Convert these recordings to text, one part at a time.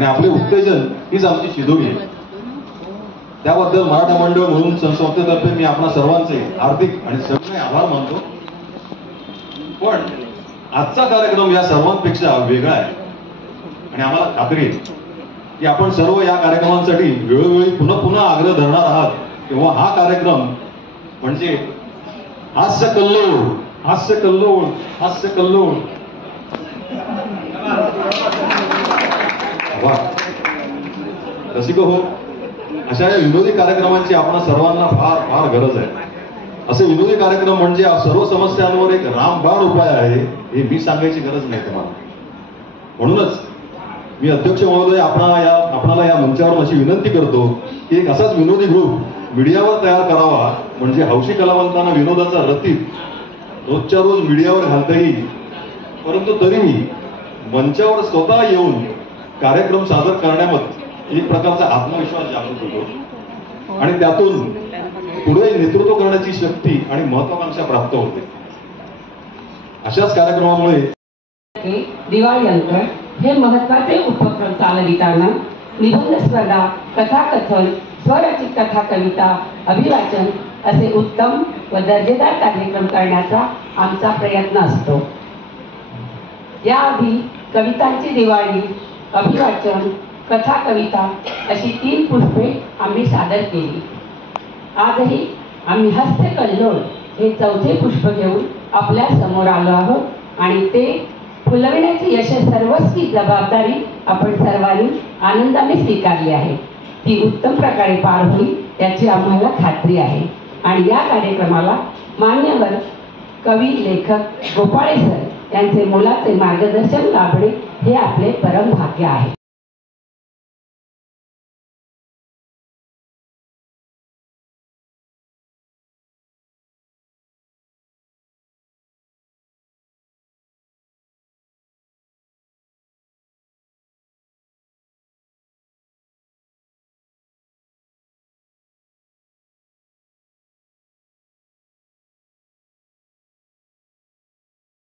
आणि आपले उत्तेजन हीच आमची शिदोरी आहे. त्याबद्दल मराठा मंडळ म्हणून संस्थेतर्फे मी आपणा सर्वांचे हार्दिक आणि सगळे आभार मानतो. पण आजचा कार्यक्रम या सर्वांपेक्षा वेगळा आहे आणि आम्हाला खात्री आहे की आपण सर्व या कार्यक्रमांसाठी वेळोवेळी पुन्हा पुन्हा आग्रह धरणार आहात. तेव्हा हा कार्यक्रम म्हणजे हास्य कल्लोळ, हास्य कल्लोळ, हास्य कल्लोळ. रसिक हो, अशा या विनोदी कार्यक्रमांची आपण सर्वांना फार फार गरज आहे. असे विनोदी कार्यक्रम म्हणजे सर्व समस्यांवर एक रामबाण उपाय आहे हे मी सांगायची गरज नाही तुम्हाला. म्हणूनच मी अध्यक्ष महोदय आपणाला या मंचावर अशी विनंती करतो की एक असाच विनोदी ग्रुप मीडियावर तयार करावा, म्हणजे हौशी कलावंतांना विनोदाचा रतीब रोजच्या रोज मीडियावर घालता येईल, परंतु तरीही मंचावर स्वतः येऊन कार्यक्रम सादर करण्यामध्ये एक प्रकारचा आत्मविश्वास जागृत होतो आणि त्यातून पुढे नेतृत्व करण्याची शक्ती आणि महत्वाकांक्षा प्राप्त होते. अशाच कार्यक्रमामुळे दिवाळी अंतर हे महत्वाचे उपक्रम चालविताना निबंध स्पर्धा, कथाकथन, स्वरचित कथा, कविता, अभिवाचन असे उत्तम व दर्जेदार कार्यक्रम करण्याचा आमचा प्रयत्न असतो. याआधी कवितांची दिवाळी, अभिवाचन, कथा, कविता अशी 3 पुष्पे आम्ही सादर केली. आजही आम्ही हास्य कल्लोळ हे 4थे पुष्प घेऊन आपल्या समोर आलो आहोत आणि ते फुलविण्याची सर्वस्वी जबाबदारी आपण सर्वांनी आनंदाने स्वीकारली आहे. ती उत्तम प्रकारे पार होईल याची आम्हाला खात्री आहे. आणि या कार्यक्रमाला मान्यवर कवी लेखक गोपाळे सर यांचे मोलाचे मार्गदर्शन लाभणे हे आपले परम भाग्य आहे.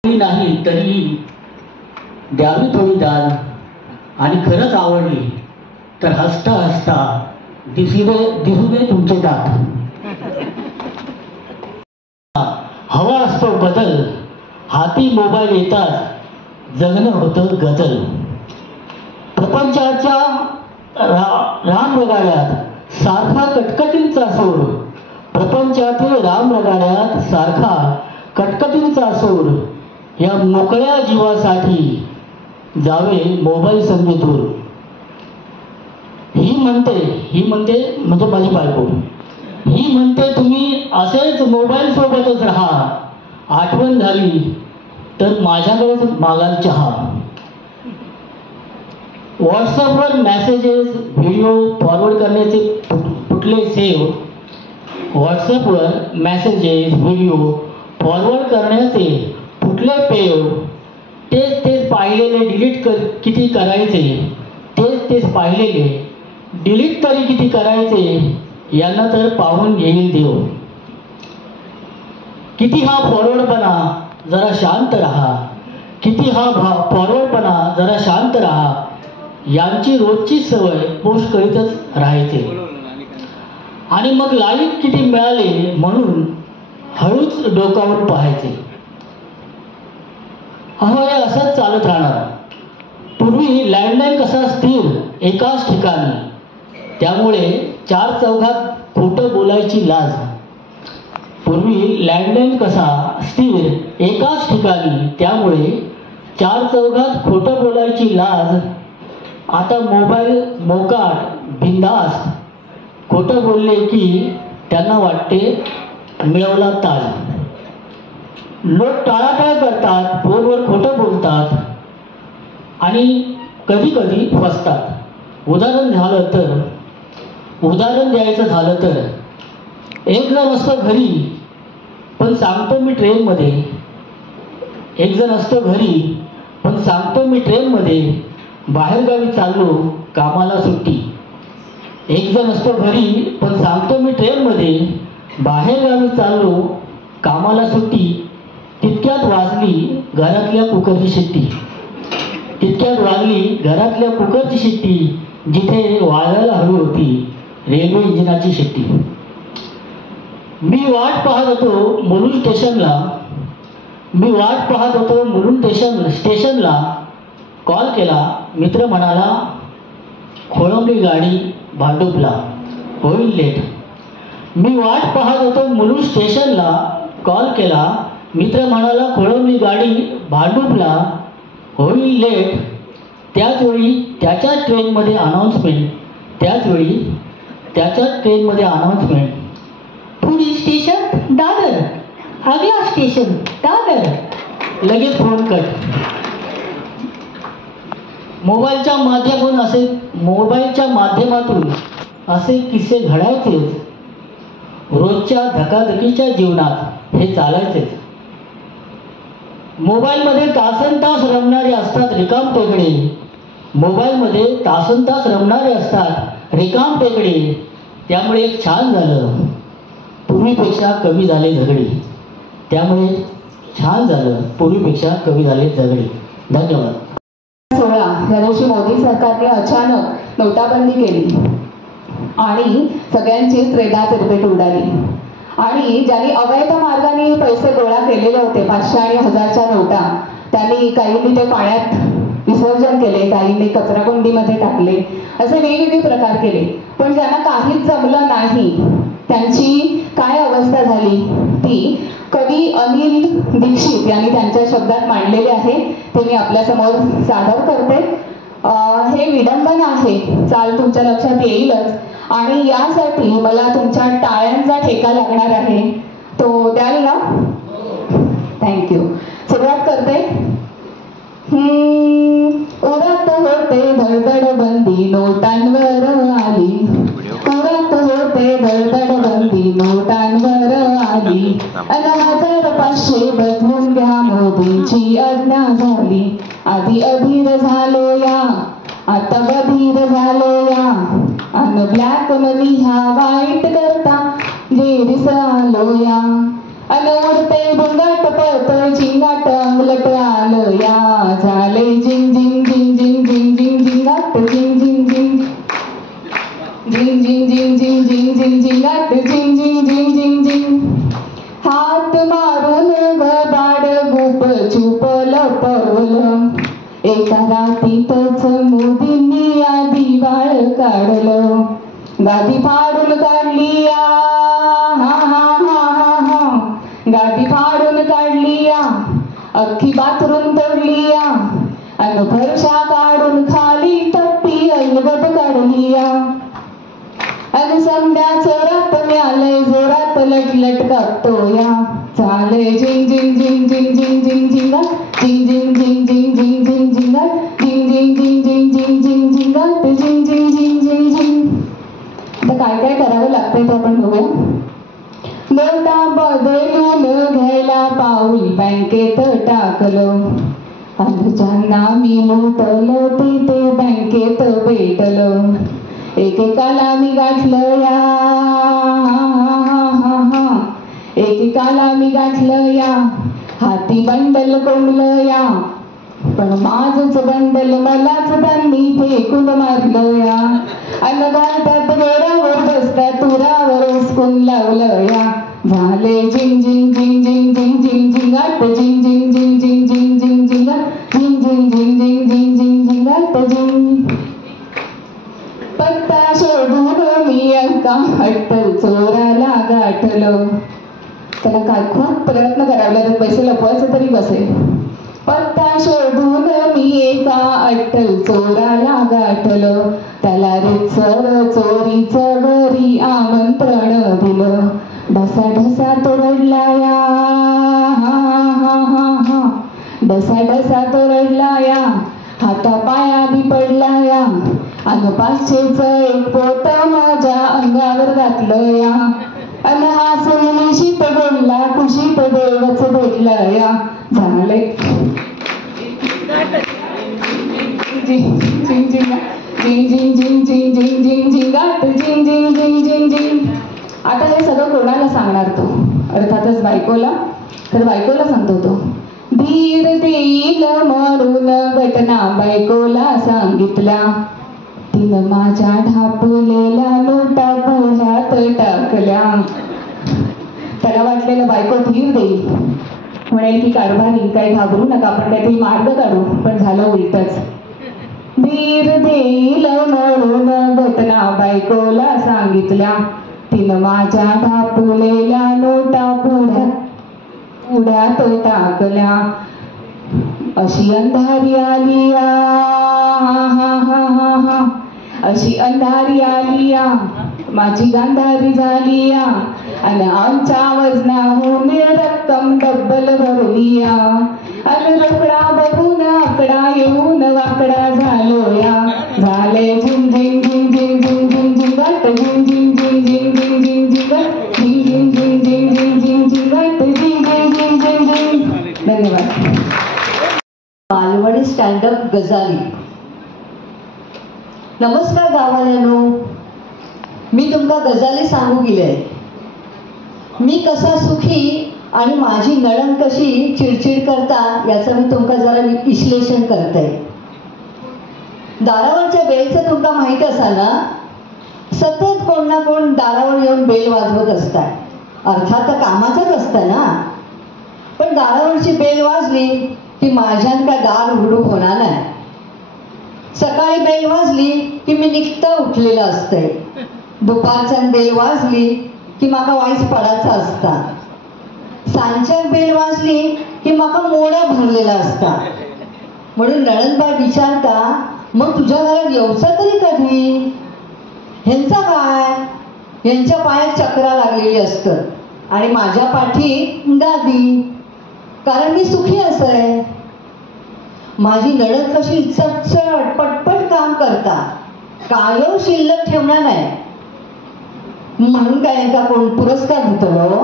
नाही तरी द्यावी थोडी दाद आणि खरंच आवडली तर हसता हसता दिसू दे तुमचे दात. हवा असतो बदल, हाती मोबाईल येतात जगणं होतं गजल. प्रपंचाच्या रामरगाड्यात सारखा कटकटींचा सूर, प्रपंचातील रामरगाड्यात सारखा कटकटींचा सूर, या मोकळ्या जीवासाठी जावे मोबाईल संगीतूर. ही म्हणते म्हणजे माझी बायको, ही म्हणते तुम्ही असेच मोबाईल सोबतच राहा, आठवण झाली तर माझ्याकडेच मागाल चहा. व्हॉट्सअपवर मेसेजेस, व्हिडिओ फॉरवर्ड करण्याचे कुठले सेव, व्हॉट्सअपवर मेसेजेस, व्हिडिओ फॉरवर्ड करण्याचे कुठले पेव, तेच पाहिलेले डिलीट किती करायचे, तेच पाहिलेले डिलीट तरी किती करायचे, यांना तर पाहून घेईल देव. किती हा फॉरवर्डपणा जरा शांत राहा, किती हा फॉरवर्डपणा जरा शांत राहा, यांची रोजची सवय पोस्ट करीतच राहायचे. आणि मग लाईक किती मिळाले म्हणून हळूच डोकावून पाहायचे. अहो हे असंच चालत राहणार. पूर्वी लँडलाईन कसा स्थिर एकाच ठिकाणी, त्यामुळे 4 चौघात खोटं बोलायची लाज. पूर्वी लँडलाईन कसा स्थिर एकाच ठिकाणी, त्यामुळे 4 चौघात खोटं बोलायची लाज. आता मोबाईल मोकाट बिंदास, खोटं बोलले की त्यांना वाटते मिळवला ताज. लोक टाळाटाळ करतात, फोनवर खोटं बोलतात आणि कधी कधी फसतात. उदाहरण द्यायचं झालं तर एक जण असतं घरी पण सांगतो मी ट्रेनमध्ये, एक जण असतं घरी पण सांगतो मी ट्रेनमध्ये, बाहेरगावी चाललो कामाला सुट्टी. एक जण असतो घरी पण सांगतो मी ट्रेनमध्ये, बाहेरगावी चाललो कामाला सुट्टी. तितक्यात वाजली घरातल्या कुकरची शिट्टी. तितक्यात वाजली घरातल्या कुकरची शिट्टी, जिथे वाजायला हवी होती रेल्वे इंजिनाची शिट्टी. मी वाट पाहत होतो मुलुंड स्टेशनला. कॉल केला, मित्र म्हणाला खोळंबली गाडी भांडुपला, होईल लेट. मी वाट पाहत होतो मुलुंड स्टेशनला. कॉल केला, मित्र म्हणाला खोळंबली गाडी भांडुपला, होईल लेट. त्याचवेळी त्याच्याच ट्रेनमध्ये अनाउन्समेंट, पुढील स्टेशन दादर, अगला स्टेशन दादर. लगेच फोन कट. मोबाईलच्या माध्यमातून असे किस्से घडायचेच. रोजच्या धकाधकीच्या जीवनात हे चालायचेच. मोबाईलमध्ये तासनतास रमणारे असतात रिकाम टेकडे. त्यामुळे एक छान झालं, पूर्वीपेक्षा कमी झाले झगडे. धन्यवाद. 16 या दिवशी मोदी सरकारने अचानक नोटाबंदी केली आणि सगळ्यांचीच त्रेधा तिरपेट उडाली. आणि ज्यांनी अवैध मार्गाने पैसे गोळा केलेले होते 500 आणि 1000च्या नोटा, त्यांनी काहींनी ते पाण्यात विसर्जन केले, काहींनी कचराकुंडीमध्ये टाकले, असे वेगवेगळे प्रकार केले. पण ज्यांना काहीच जमलं नाही त्यांची काय अवस्था झाली ती कवी अनिल दीक्षित यांनी त्यांच्या शब्दात मांडलेले आहे. ते मी आपल्यासमोर सादर करते. हे विडंबन आहे, चाल तुमच्या लक्षात येईलच. आणि यासाठी मला तुमच्या टाळ्यांचा ठेका लागणार आहे, तो द्याल ना? थँक्यू. सुरुवात करते. उरात होते धडधड बंदी नोटांवर आली, उरात होते धडधड बंदी नोटांवर आली. 1500 बदलून घ्या मोदींची आज्ञा झाली. आधी अधीर झालो या, आता बधीर झालो या. अन ब्लॅक मनी हा वाईट करता जेरीस आलो या. अन उडते बुंगाट पळतोय झिंगाट अंगलट आलं या. झाले झिंग झिंग झिंग झिंग झिंग झिंग झिंगाट झिंग झिंग झिंग झिंग झिंग झिंग झिंग झिंग झिंग झिंगाट झिंग झिंग झिंग झिंग झिंग. हात मारून घबाड गुप चुप लपवलं. एका रातीतच मोदींनी आधी बाळ काढलं. गादी फाडून काढली या, हा हा हा हा हा. गादी फाडून काढली या, अख्खी बाथरूम तोडली या. अन फरशा काढून खाली तप्पी ऐवत काढली या. अन समद्या चोरात मिळालंय जोरात लटलट कापतो या. चालय झिंग झिंग झिंग झिंग झिंग झिंग झिंगा झिंग झिंग झिंग झिंग झिंग झिंग झिंगा झिंग झिंग झिंग झिंग झिंग झिंग झिंगा झिंग झिंग झिंग झिंग झिंग. आता काय काय करावं लागतंय ते आपण बघूया. नोटा बदलून घ्यायला पाऊल बँकेत टाकलं. ज्यांना मी लुटलं ते बँकेत भेटलं. एकेकाला मी गाठलं या, एकेकाला मी गाठलं या. हाती बंडल कोंडलं या. पण माझंच बंडल मलाच त्यांनी फेकून मारलं या. अन घालतात वेळावर बसतात तुरावर उसकून लावलं या. झाले झिंग झिंग झिंग झिंग झिंग झिंग झिंगाट झिंग झिंग झिंग झिंग झिंग झिंग झिंगाट झिंग झिंग झिंग झिंग झिंग झिंग झिंगाट झिंग. पत्ता शोधून मी एका अट्टल चोराला गाठलं. त्याला काय खूप प्रयत्न करावे लागतात, पैसे लपवायचे तरी कसे. पत्ता शोधून मी एका अट्टल चोराला गाठलं. त्याला रितसर चोरीचं घरी आमंत्रण दिलं. ढसा ढसा तो रडला या, हा हा हा हा. ढसा ढसा तो रडला या. हातापाया बी पडला या. अन 500च एक पोत माझ्या अंगावर घातलं या. अन हसून मिशीत बोलला खुशीत देवच भेटलं या. झाले झिंग झिंग झिंग झिंग झिंग झिंग झिंग झिंग झिंग झिंगाट झिंग झिंग झिंग झिंग झिंग. आता हे सगळं कोणाला सांगणार तो? अर्थातच बायकोला. तर बायकोला सांगतो तो. धीर दे देईल म्हणून घटना बायकोला सांगितल्या. तिनं माझ्या ढापलेल्या नोटा पुढ्यात टाकल्या. त्याला वाटलेलं बायको धीर देईल, म्हणेल की कारभारी काही घाबरू नका, आपण काहीतरी मार्ग काढू. पण झालं उलटच. धीर देईल म्हणून घटना बायकोला सांगितल्या. तिनं माझ्या ढापलेल्या नोटा पुढ्यात टाकल्या. अशी अंधारी आली अशी अंधारी आली माझी गांधारी झाली आणि आमच्या वजनाहून रक्कम डब्बल भरली आणि रोकडा बघून आकडा येऊन वाकडा झालो या. झाले झिंग झिंग झिंग झिंग झिंग झिंग झिंगाट झिंग झिंग झिंग झिंग झिंग झिंग झिंगाट झिंग झिंग झिंग झिंग झिंग झिंग झिंगाट झिंग झिंग झिंग झिंग झिंग. धन्यवाद. मालवणी स्टँडअप गजाली. नमस्कार गावाल्यानो, मी तुमका गजाली सांगू गेले. मी कसा सुखी आणि माझी नळण कशी चिडचिड करता याचं मी तुमका जरा विश्लेषण करते. दारावरच्या बेलचं तुमका माहिती असा ना, सतत कोण ना कोण दारावर येऊन बेल वाजवत असतात. अर्थात कामाचंच असतं ना, पण दारावरची बेल वाजली की माझ्यान काय दार उघडू होणार नाही. सकाळी बेल वाजली की मी निघता उठलेलं असतंय. दुपारच्यान बेल वाजली की माका वाईस पडायचा असता. सांजच्यान बेल वाजली की माका मोड्या भरलेला असता. म्हणून नळनबाई विचारता, मग तुझ्या घरात येऊचा तरी कधी? ह्यांचा काय? ह्यांच्या पायात चक्रा लागलेली असतं आणि माझ्या पाठी गादी, कारण मी सुखी असय. माझी नळद कशी चटचट पटपट काम करता, कायम शिल्लक ठेवणार नाही. म्हणून काय यांचा कोण पुरस्कार देतो?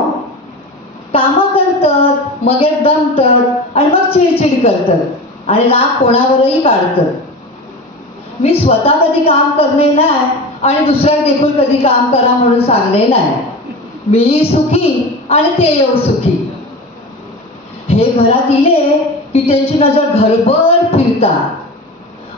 कामं करतात, मग दमतात आणि मग चिडचिड करतात आणि राग कोणावरही काढतात. मी स्वतः कधी काम करणे नाही आणि दुसऱ्या देखील कधी काम करा म्हणून सांगणे नाही. मी सुखी आणि ते येऊ सुखी. हे घरात इले की त्यांची नजर घरभर फिरता.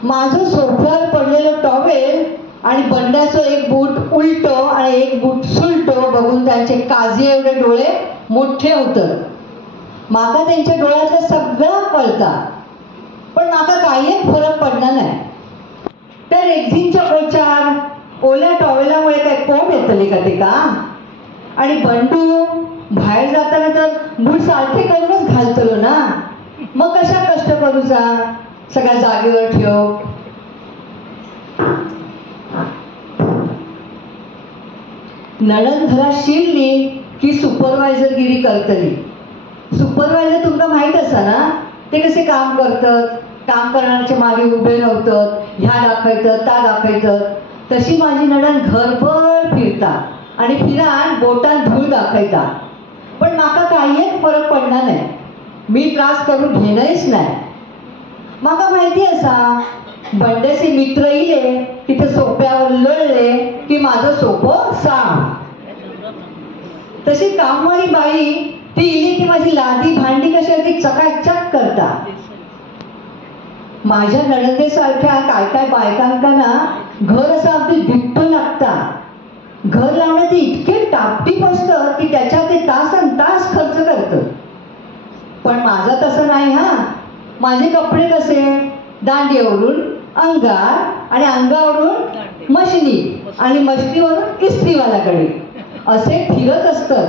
माझं सोफ्यावर पडलेलं टॉवेल आणि बंड्याचं एक बूट उलटो आणि एक बूट सुलटो बघून त्यांचे काजे एवढे डोळे मोठे होतात. माका त्यांच्या डोळ्यातलं सगळं कळता, पण माका काही फरक पडला नाही. त्या रेक्झिनच्या कोचार ओल्या टॉवेलामुळे काय कोंब येतले का ते का? आणि बंडू बाहेर जाताना तर बूट सारखे करूनच घालतलो ना, मग कशा कष्ट करूचा? सगळ्या जागेवर ठेव. नळन घरात शिरली की सुपरवायझरगिरी करतली. सुपरवायझर तुमका माहित असा ना, ते कसे काम करतात, काम करण्याच्या मागे उभे नव्हतात, ह्या दाखवतात त्या दाखवतात. तशी माझी नळन घरभर फिरता आणि फिरान बोटात धूळ दाखवता, पण माका काही फरक पडणार नाही. मी त्रास करून घेणारच नाही. माका माहिती असा, बंड्याचे मित्र इले तिथे सोप्यावर लढले की माझं सोपं साम. तशी कामवाली बाई ती इली की माझी लादी भांडी कशी अधिक चकाचक करता. माझ्या नणंदेसारख्या काय काय बायकांना घर असं अगदी दिप्प लागता. घर लावण्यात इतके टापटीप असतं की त्याच्यात ते तास खर्च करतं. पण माझं तसं नाही हा. माझे कपडे कसे दांडीवरून अंगार आणि अंगावरून मशिनी आणि मशिनीवरून इस्त्रीवाल्याकडे असे फिरत असतात.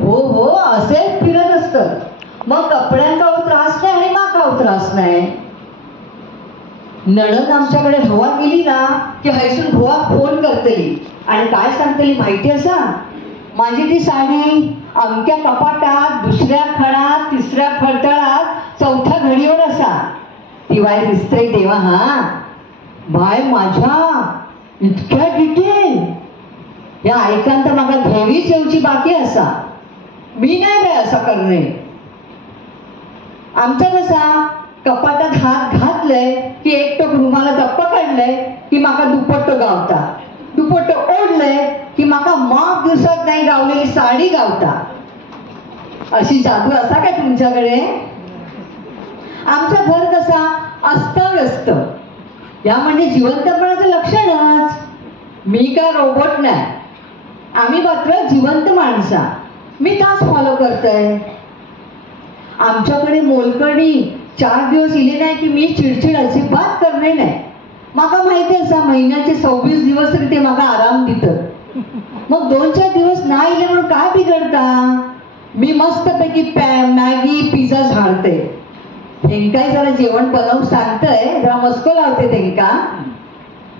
हो हो, असे फिरत असतात. मग कपड्यांचा त्रास नाही आणि माका त्रास नाही. नणंद आमच्याकडे हवा गेली ना की हैसून भुवा फोन करतली आणि काय सांगतली माहिती असा, माझी ती साडी अमक्या कपाटात, दुसऱ्या खणात, तिसऱ्या फडतळात, चौथ्या घडीवर असा. ती वाय दिसते देवा. हा बाय माझ्या इतक्या डिटेल या ऐकांत मला घरीच येऊची बाकी असा. मी नाही बाय असं करणे. आमचा कसा कपाटात हात घातलंय की एक टोक रुमाला पकडलंय की माका दुपट्ट गावता, दुपट्ट ओढलंय की माका माग दिवसात नाही गावलेली साडी गावता. अशी जादू असा काय तुमच्याकडे? आमचं घर कसा अस्ताव्यस्त, या म्हणजे जिवंतपणाचं लक्षणच. मी काय रोबोट नाही, आम्ही मात्र जिवंत माणसा. मी तास फॉलो करतोय. आमच्याकडे मोलकरणी 4 दिवस इले नाही की मी चिडचिड अजिबात करणे नाही. माका माहिती असा महिन्याचे 26 दिवस तरी ते माका आराम दितात. मग 2-4 दिवस नाही इले म्हणून काय बिघडता. मी मस्तपैकी मॅगी पिझ्झा झाडते. त्यांकाही जरा जेवण बनवून सांगतंय, जरा मस्को लावते त्यांका,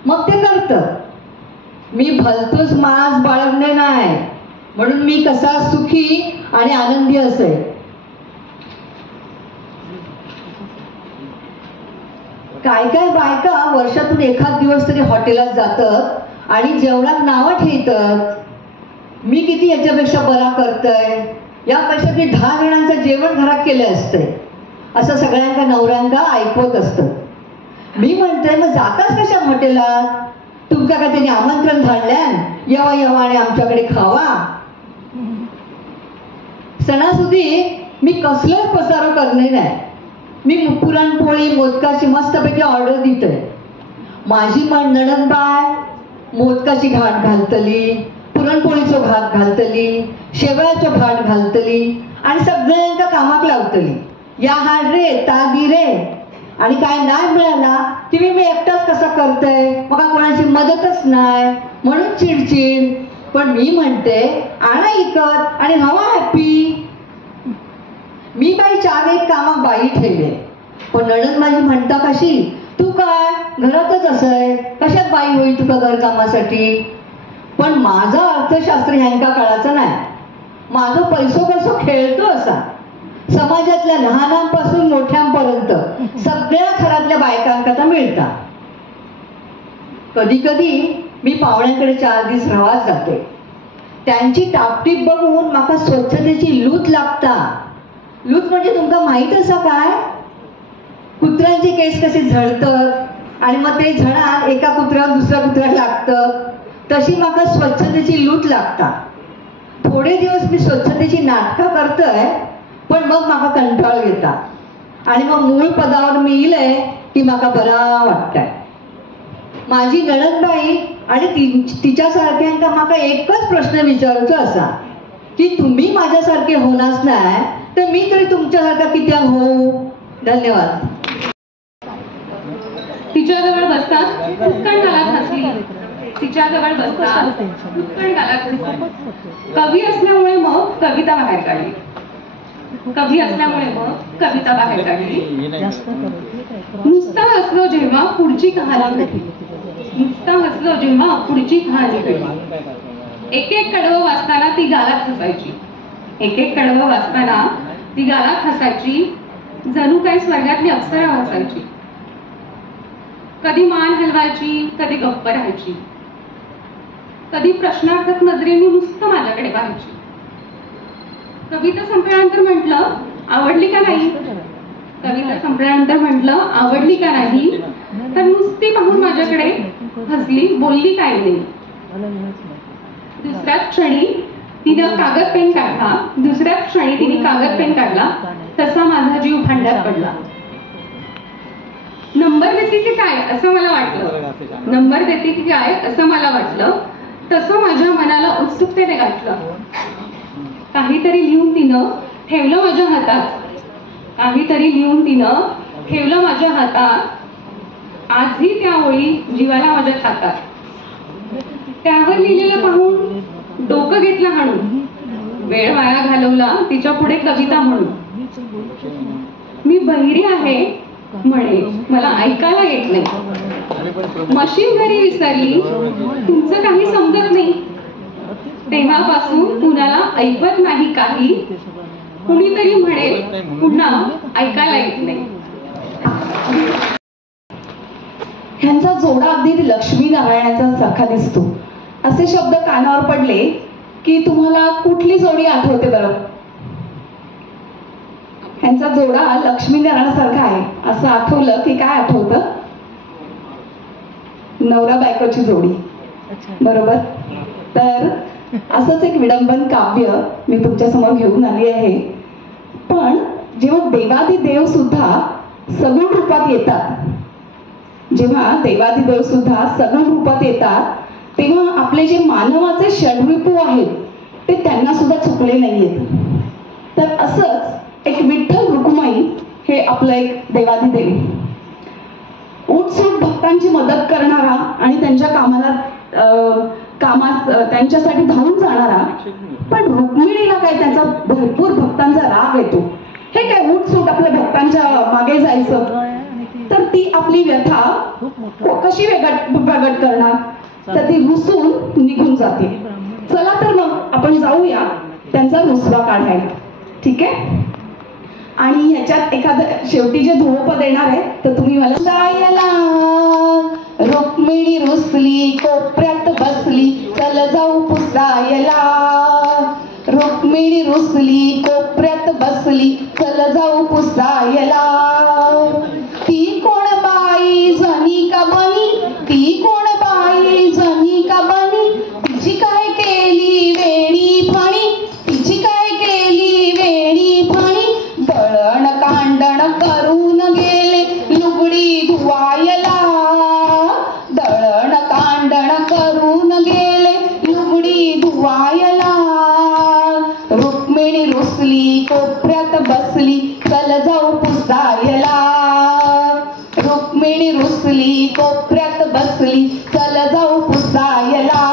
मग ते करतं. मी भलतोच मांस बाळगणे नाही म्हणून मी कसा सुखी आणि आनंदी असेल. काय काय बायका वर्षातून एखाद दिवस तरी हॉटेलात जातात आणि जेवणात नावं ठेवतात. मी किती याच्यापेक्षा बरा करतोय, यापेक्षा ती 10 जणांचं जेवण घरात केले असते असं सगळ्यांका नवऱ्यांका ऐकवत असतं. मी म्हणते मग जाताच कशा हॉटेलात, तुमका का त्यांनी आमंत्रण धाडल्यान येवा येवा आणि आमच्याकडे खावा. सणासुदी मी कसलंच पसारो करणे नाही. मी पुरणपोळी मोदकाची मस्तपैकी ऑर्डर देतोय. माझी नणंदबाय मोदकाची घाट घालतली, पुरणपोळीचो घाट घालतली, शेवयाचो घाट घालतली आणि सगळ्यांका कामाक लावतली. या हाड रे तादी रे, आणि काय नाही मिळाला की मी एकटाच कसा करतोय, मग कोणाची मदतच नाही म्हणून चिडचिड. पण मी म्हणते आणा इकत आणि हवा हॅपी. मी बाई 4-1 कामाक बाई ठेवले, पण नणंद माझी म्हणता कशी, तू काय घरातच असय, कशात बाई होईल तुका घर कामासाठी. पण माझा अर्थशास्त्र ह्यांका काळाचा नाही. माझं पैसो कसो खेळतो असा. समाजातल्या लहानांपासून मोठ्यांपर्यंत सगळ्या थरातल्या बायकांकरता मिळतात. कधी कधी मी पाहुण्यांकडे 4 दिवस राहायला जाते. त्यांची टापटीप बघून माका स्वच्छतेची लूट लागता. लूट म्हणजे तुमका माहित असा काय, कुत्र्यांचे केस कसे झळतात आणि मग ते झणात एका कुत्र्यावर दुसऱ्या कुत्र्याला लागतं, तशी माका स्वच्छतेची लूट लागता. थोडे दिवस मी स्वच्छतेची नाटकं करतोय, पण मग माका कंटाळ येतात आणि मग मूळ पदावर मी इले की माका बरा वाटतंय. माझी नणंदबाई आणि तिच्यासारख्यांका माका एकच प्रश्न विचारायचो असा की तुम्ही माझ्यासारखे होणारच नाही तर मी तरी तुमच्यासारखा कित्याक होऊ. धन्यवाद. तिच्याजवळ बसतात फुटकण गालात हसली, तिच्याजवळ बसतात फुटकण गालात हसली. कवी असल्यामुळे मग कविता बाहेर काढली, कवी असल्यामुळे मग कविता बाहेर काढली. नुसता हसलो जेव्हा पुढची कहाणी घडली, नुसता हसलो जेव्हा पुढची कहाणी घडली. एक एक कडवं वाचताना ती गालात हसायची, एक एक कडवं वाचताना ती गालात हसायची, जणू काही स्वर्गातली अप्सरा हसायची. कधी मान हलवायची, कधी गप्प राहायची, कधी प्रश्नार्थक नजरेने नुसतं माझ्याकडे पाहायची. कविता संपल्यानंतर म्हटलं आवडली का नाही, कविता संपल्यानंतर म्हटलं आवडली का नाही, तर नुसती पाहून माझ्याकडे हसली, बोलली काय नाही. दुसऱ्याच क्षणी तिनं कागद पेन काढला, दुसऱ्याच क्षणी तिने कागद पेन काढला, तसा माझा जीव भांड्यात पडला. नंबर देते की काय असं मला वाटलं, नंबर देते की काय असं मला वाटलं. तसं माझ्या मनाला उत्सुकतेने गाठलं. काहीतरी लिहून तिनं ठेवलं माझ्या हातात, काहीतरी लिहून तिनं ठेवलं माझ्या हातात. आजही त्या ओळी जीवाला माझ्या खातात. त्यावर लिहिलेलं पाहून डोकं घेतलं हाणून, वेळ वाया घालवला तिच्या पुढे कविता म्हणून. मी बहिरी आहे म्हणे, मला ऐकायला येत नाही. मशीन घरी विसरली, तुमचं काही समजत नाही. तेव्हापासून कुणाला ऐकत नाही काही, कुणीतरी म्हणेल पुन्हा ऐकायला येत नाही. ह्यांचा जोडा अगदी लक्ष्मी नारायणाचा सारखा दिसतो. असे शब्द कानावर पडले की तुम्हाला कुठली जोडी आठवते बरं? ह्यांचा जोडा लक्ष्मी नारायणासारखा आहे असं आठवलं की काय आठवतं? नवरा बायकोची जोडी, बरोबर. तर असंच एक विडंबन काव्य मी तुमच्या समोर घेऊन आली आहे. पण जेव्हा देवादिदेव सुद्धा सगुण रूपात येतात, जेव्हा देवादिदेव सुद्धा सगुण रूपात येतात, तेव्हा आपले जे मानवाचे षड्रिपू आहेत ते त्यांना सुद्धा चुकले नाहीयेत. तर असंच एक विठ्ठल रुक्माई हे आपलं एक देवादिदेव, उठसूट भक्तांची मदत करणारा आणि त्यांच्या कामात त्यांच्यासाठी धावून जाणारा. पण रुक्मिणीला काय त्याचा भरपूर भक्तांचा राग येतो. हे काय उठसूट आपल्या भक्तांच्या मागे जायचं, तर ती आपली व्यथा कशी प्रगट करणार, तर ती रुसून निघून जाते. चला तर मग आपण जाऊया त्यांचा रुसवा काढायला, ठीक आहे. आणि ह्याच्यात एखादं शेवटी जे ध्रुवपद येणार आहे तर तुम्ही मला जायला रुक्मिणी रुसली कोपऱ्यात बसली चल जाऊ पुसायला. रुक्मिणी रुसली कोपऱ्यात बसली चल जाऊ पुसायला. ती कोण बाई जनी का बनी, ती कोण बाई जनी का बनी, तिची काय केली वेणी फाणी, तिची काय केली वेणी फाणी. दळण कांडण करून गेले लुगडी धुवायला. दळण कांडण करून गेले लुगडी धुवायला. रुक्मिणी रुसली कोपऱ्यात बसली चल जाऊ पुसायला. रुक्मिणी रुसली कोपऱ्यात बसली चल जाऊ पुसायला.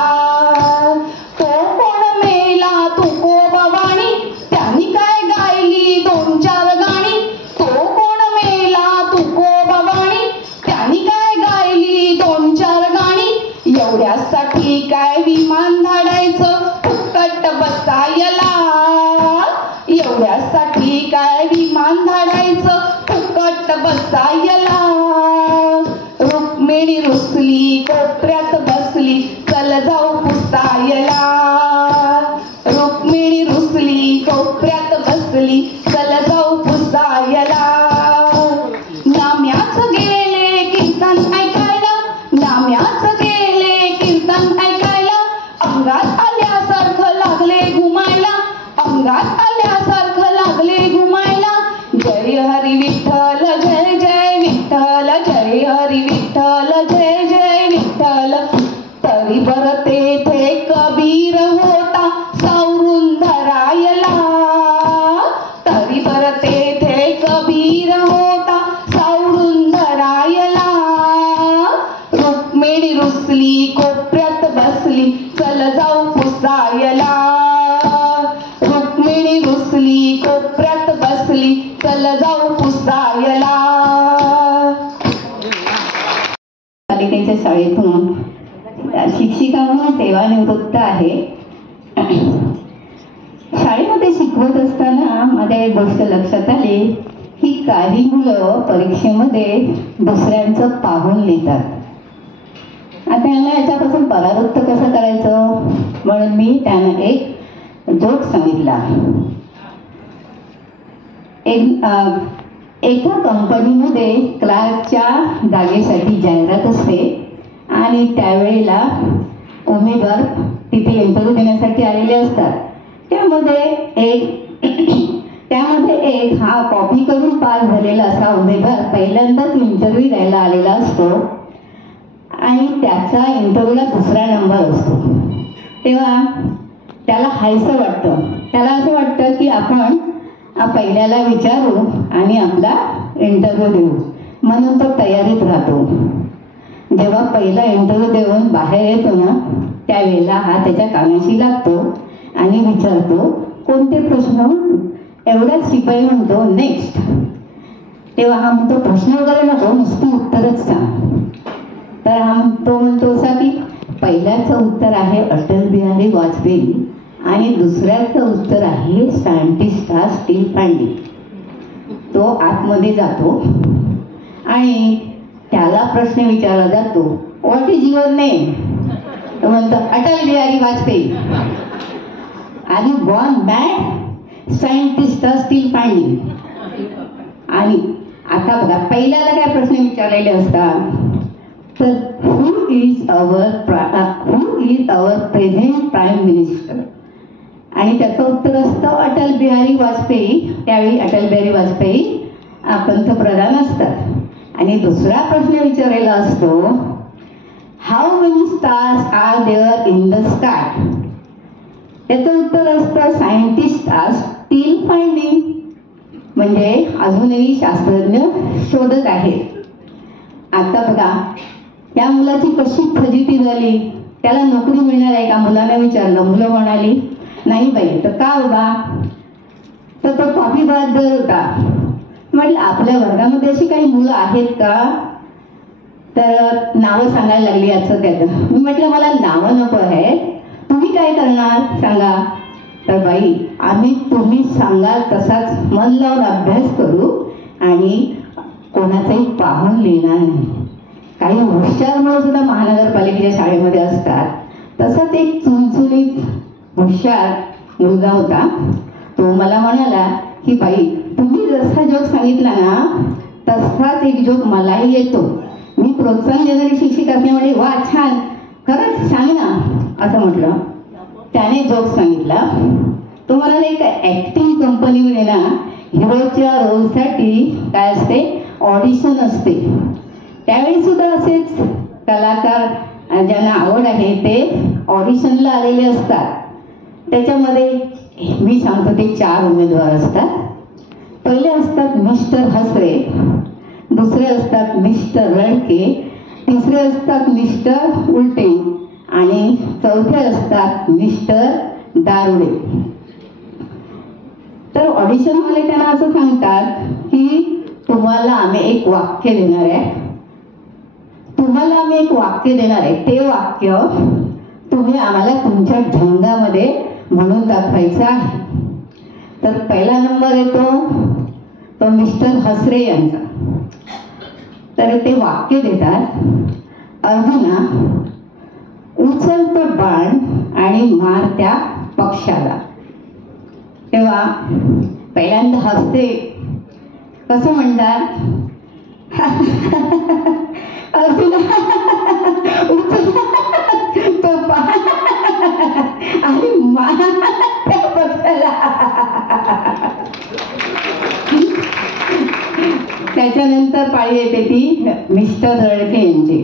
तो कोण मेला तू को भवानी, त्यांनी काय गायली दोन चार गाणी. तो कोण मेला तू को भवानी, त्यांनी काय गायली दोन चार गाणी. एवढ्यासाठी काय विमान धाडायचं फुकट बसायला. एवढ्यासाठी काय विमान धाडायचं फुकट बसायला. रुक्मिणी रुसली कोपऱ्यात बसली चल जाऊ पुसायला. रुक्मिणी रुसली कोपऱ्यात बसली चल जाऊ पुसायला. नाम्याच गेले कीर्तन ऐकायला, नाम्याच गेले कीर्तन ऐकायला. अंगात आल्यासारखं लागले घुमायला, अंगात आल्यासारखं लागले घुमायला. जय हरी विठ्ठल जय जय विठ्ठल, जय हरी विठ्ठल जय जय विठ्ठल. तरी बरं तेथे कबीर होता सावरून धरायला. तरी बरं तेथे कबीर होता सावरून धरायला. रुक्मिणी रुसली कोपऱ्यात बसली चल जाऊ पुसायला. रुक्मिणी रुसली कोपऱ्यात बसली चल जाऊ पुसायला. पालिकेच्या शाळेतून शिक्षिका म्हणून सेवानिवृत्त आहे. शाळेमध्ये शिकवत असताना माझ्या एक गोष्ट लक्षात आली की काही मुलं परीक्षेमध्ये दुसऱ्यांचं पाहून लिहितात. आता यांना याच्यापासून परावृत्त कसं करायचं म्हणून मी त्यांना एक जोक सांगितला. एका कंपनीमध्ये क्लार्कच्या जागेसाठी जाहिरात असते आणि त्यावेळेला उमेदवार तिथे इंटरव्ह्यू देण्यासाठी आलेले असतात. त्यामध्ये एक हा कॉपी करून पास झालेला असा उमेदवार पहिल्यांदाच इंटरव्ह्यू द्यायला आलेला असतो आणि त्याचा इंटरव्ह्यूला दुसरा नंबर असतो. तेव्हा त्याला हायसं वाटतं, त्याला असं वाटतं की आपण पहिल्याला विचारू आणि आपला इंटरव्ह्यू देऊ, म्हणून तो तयारीत राहतो. जेव्हा पहिला इंटरव्ह्यू देऊन बाहेर येतो ना त्यावेळेला हा त्याच्या कानाशी लागतो आणि विचारतो कोणते प्रश्न. एवढाच शिपाई म्हणतो नेक्स्ट. तेव्हा हा म्हणतो प्रश्न वगैरे नको, नुसतं उत्तरच सांग. तर तो म्हणतो असा की पहिल्याचं उत्तर आहे अटल बिहारी वाजपेयी आणि दुसऱ्याचं उत्तर आहे सायंटिस्ट स्टील पांडे. तो आतमध्ये जातो आणि त्याला प्रश्न विचारला जातो व्हॉट इज युअर नेम. तो म्हणतो Atal Bihari Vajpayee. Are you born mad scientist steel Pandey. आणि आता बघा पहिल्याला काय प्रश्न विचारलेले असतात तर who is our present prime minister. आणि त्याचं उत्तर असतं अटल बिहारी वाजपेयी. त्यावेळी अटल बिहारी वाजपेयी पंतप्रधान असतात आणि दुसरा प्रश्न विचारायला असतो, how many stars are there in the sky. त्याचं उत्तर असतं, सायंटिस्ट आर स्टील फाइंडिंग. म्हणजे अजूनही शास्त्रज्ञ शोधत आहेत. आता बघा त्या मुलाची कशी फजिती झाली. त्याला नोकरी मिळणार आहे का मुलाने विचारलं. मुलं म्हणाली नाही बाई. तर का बाबा. तर तो कॉफी बहादर होता. म्हटलं आपल्या वर्गामध्ये अशी काही मुलं आहेत का. तर नावं सांगायला लागली याचं त्याचं. मी म्हटलं मला नावं नको आहे, तुम्ही काय करणार सांगा. तर बाई आम्ही तुम्ही सांगाल तसाच मन लावून अभ्यास करू आणि कोणाचंही पाहून लिहिणार नाही. काही हुशार मुलं सुद्धा महानगरपालिकेच्या शाळेमध्ये असतात. तसाच एक चुणचुणीत हुशार मुलगा होता. तो मला म्हणाला की बाई तुम्ही जसा जोक सांगितला ना तसाच एक जोक मलाही येतो. मी प्रोत्साहन देणारी शिक्षक असल्यामुळे वा छान खरंच सांग ना असं म्हटलं. त्याने जोक सांगितला. तो मला एक ॲक्टिंग कंपनीमध्ये ना हिरोच्या रोलसाठी काय असते ऑडिशन असते. त्यावेळी सुद्धा असेच कलाकार ज्यांना आवड आहे ते ऑडिशनला आलेले असतात. त्याच्यामध्ये मी सांगतो ते 4 उमेदवार असतात. पहिले असतात मिस्टर हसरे, दुसरे असतात मिस्टर रडके, तिसरे असतात मिस्टर उलटे आणि चौथे असतात मिस्टर दारुडे. तर ऑडिशनवाले त्यांना असं सांगतात की तुम्हाला आम्ही एक वाक्य देणार आहे. तुम्हाला आम्ही एक वाक्य देणार आहे. ते वाक्य तुम्ही आम्हाला तुमच्या ढंगामध्ये म्हणून दाखवायचं आहे. तर पहिला नंबर येतो तो मिस्टर हसरे यांचा. तर ते वाक्य देतात, अर्जुना उचल तो बाण आणि मार त्या पक्षाला. तेव्हा पहिल्यांदा हसते कसं म्हणतात, अर्जुना उचल तो बाण आणि मार त्या पक्षाला. त्याच्यानंतर पाळी येते ती मिस्टर रडके यांची.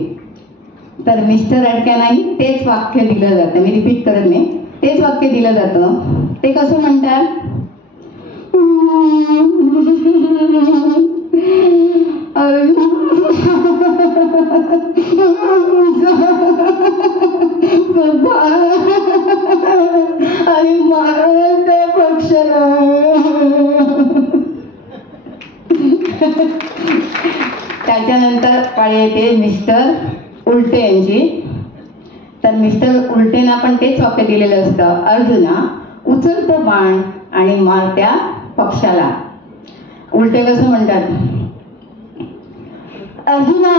तर मिस्टर रडक्यांनाही तेच वाक्य दिलं जातं. मी रिपीट करत नाही. तेच वाक्य दिलं जातं. ते कसं म्हणतात, आणि मारते पक्षाला. त्याच्यानंतर पाळी येते मिस्टर उलटे यांची. तर मिस्टर उलटेना पण तेच वाक्य दिलेलं असतं, अर्जुना उचल तो बाण आणि मार त्या पक्षाला. उलटे कसं म्हणतात, अर्जुना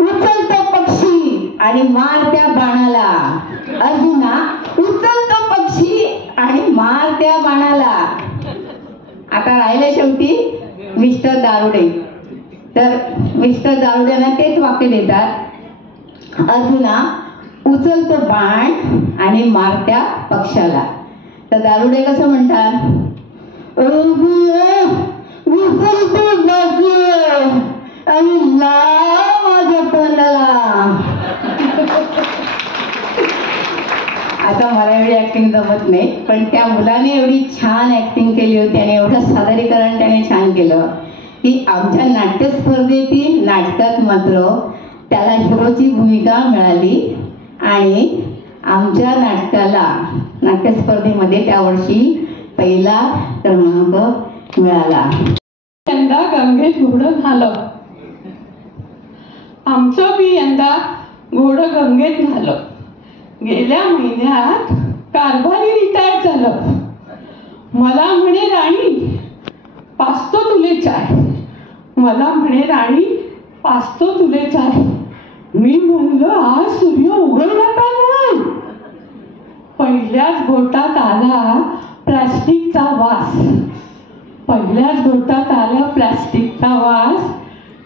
उचल तो पक्षी आणि मार त्या बाणाला. अर्जुना उचल तो पक्षी आणि मार त्या बाणाला. आता राहिले शेवटी मिस्टर दारुडे. तर मिस्टर दारुड्यांना तेच वाक्य देतात, अर्जुना उचल तो बाण आणि मार त्या पक्षाला. तर दारुडे कसं म्हणतात, उचल तो बाण आणि लाव माझ्या तोंडाला. आता मला एवढी ऍक्टिंग जमत नाही, पण त्या मुलाने एवढी छान ऍक्टिंग केली होती आणि एवढं सादरीकरण त्याने छान केलं की आमच्या नाट्यस्पर्धेतील नाटकात मात्र त्याला हिरोची भूमिका मिळाली आणि आमच्या नाटकाला नाट्यस्पर्धेमध्ये त्या वर्षी पहिला क्रमांक मिळाला. यंदा गंगेत घोडं झालं. आमचं बी यंदा घोडं गंगेत झालं. गेल्या महिन्यात कारभारी रिटायर झालं. मला म्हणे राणी पाचतो तुले चाय. मला म्हणे राणी पाचतो तुले चाय. मी म्हणलं आज सूर्य उगवला का नाही. पहिल्याच घोटात आला प्लास्टिकचा वास. पहिल्याच घोटात आला प्लास्टिकचा वास.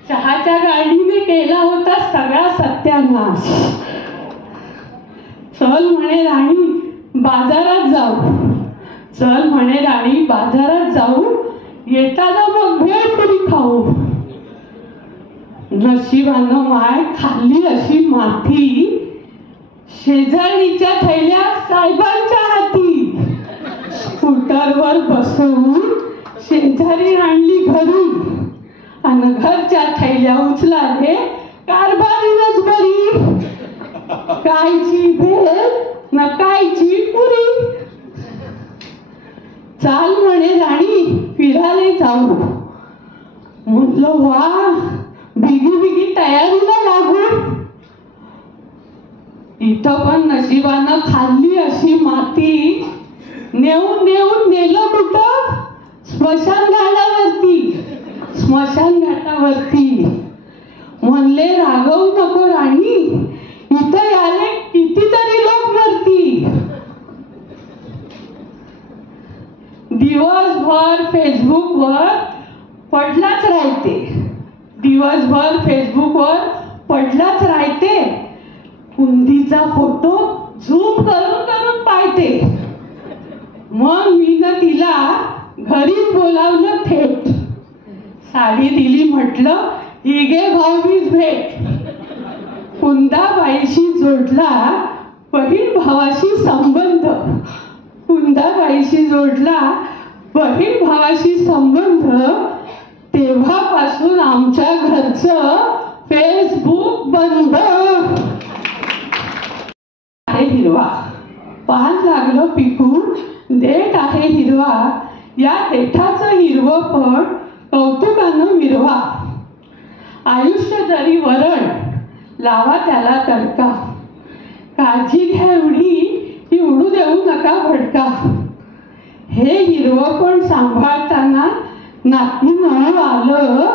चहाच्या गाडीने केला होता सगळा सत्यानाश. चल म्हणे राणी बाजारात जाऊ. चल म्हणे राणी बाजारात जाऊ. येताना मग भेळ पुरी खाऊ. नशिबानं माय खाल्ली अशी माती शेजारीच्या थैल्या साहेबांच्या हाती. स्कूटरवर बसवून शेजारी आणली घरी आणि घरच्या थैल्या उचलाले कारभारीच बरी. कायची भेळ न कायची पुरी. चाल म्हणे राणी फिरायला जाऊ. म्हटलं वा बिगी बिगी तयारीला लागू. इथं पण नशिबानं खाल्ली अशी माती नेऊन नेऊन नेलं कुठं स्मशान घाटावरती. स्मशान घाटावरती म्हणले रागवू नको राणी इथं आले कितीतरी लोक मरती. दिवसभर फेसबुकवर पडलाच राहते. दिवसभर फेसबुकवर पडलाच राहते. कुंडीचा फोटो झूम करून करून पाहते. मग मी न तिला घरीच बोलावलं थेट. साडी दिली म्हटलं ही गे भाऊबीज भेट. कुंदाबाईशी जोडला बहीण भावाशी संबंध. कुंदाबाईशी जोडला बहीण भावाशी संबंध. तेव्हापासून आमच्या घरचं फेसबुक बंद. आहे हिरवा पान लागलं पिकून देठ आहे हिरवा. या देठाचं हिरवंपण कौतुकानं मिरवा. आयुष्य जरी वरण लावा त्याला तडका. काळजी घ्या एवढी की उडू देऊ नका भडका. हे हिरवंपण सांभाळताना नातीनं आलं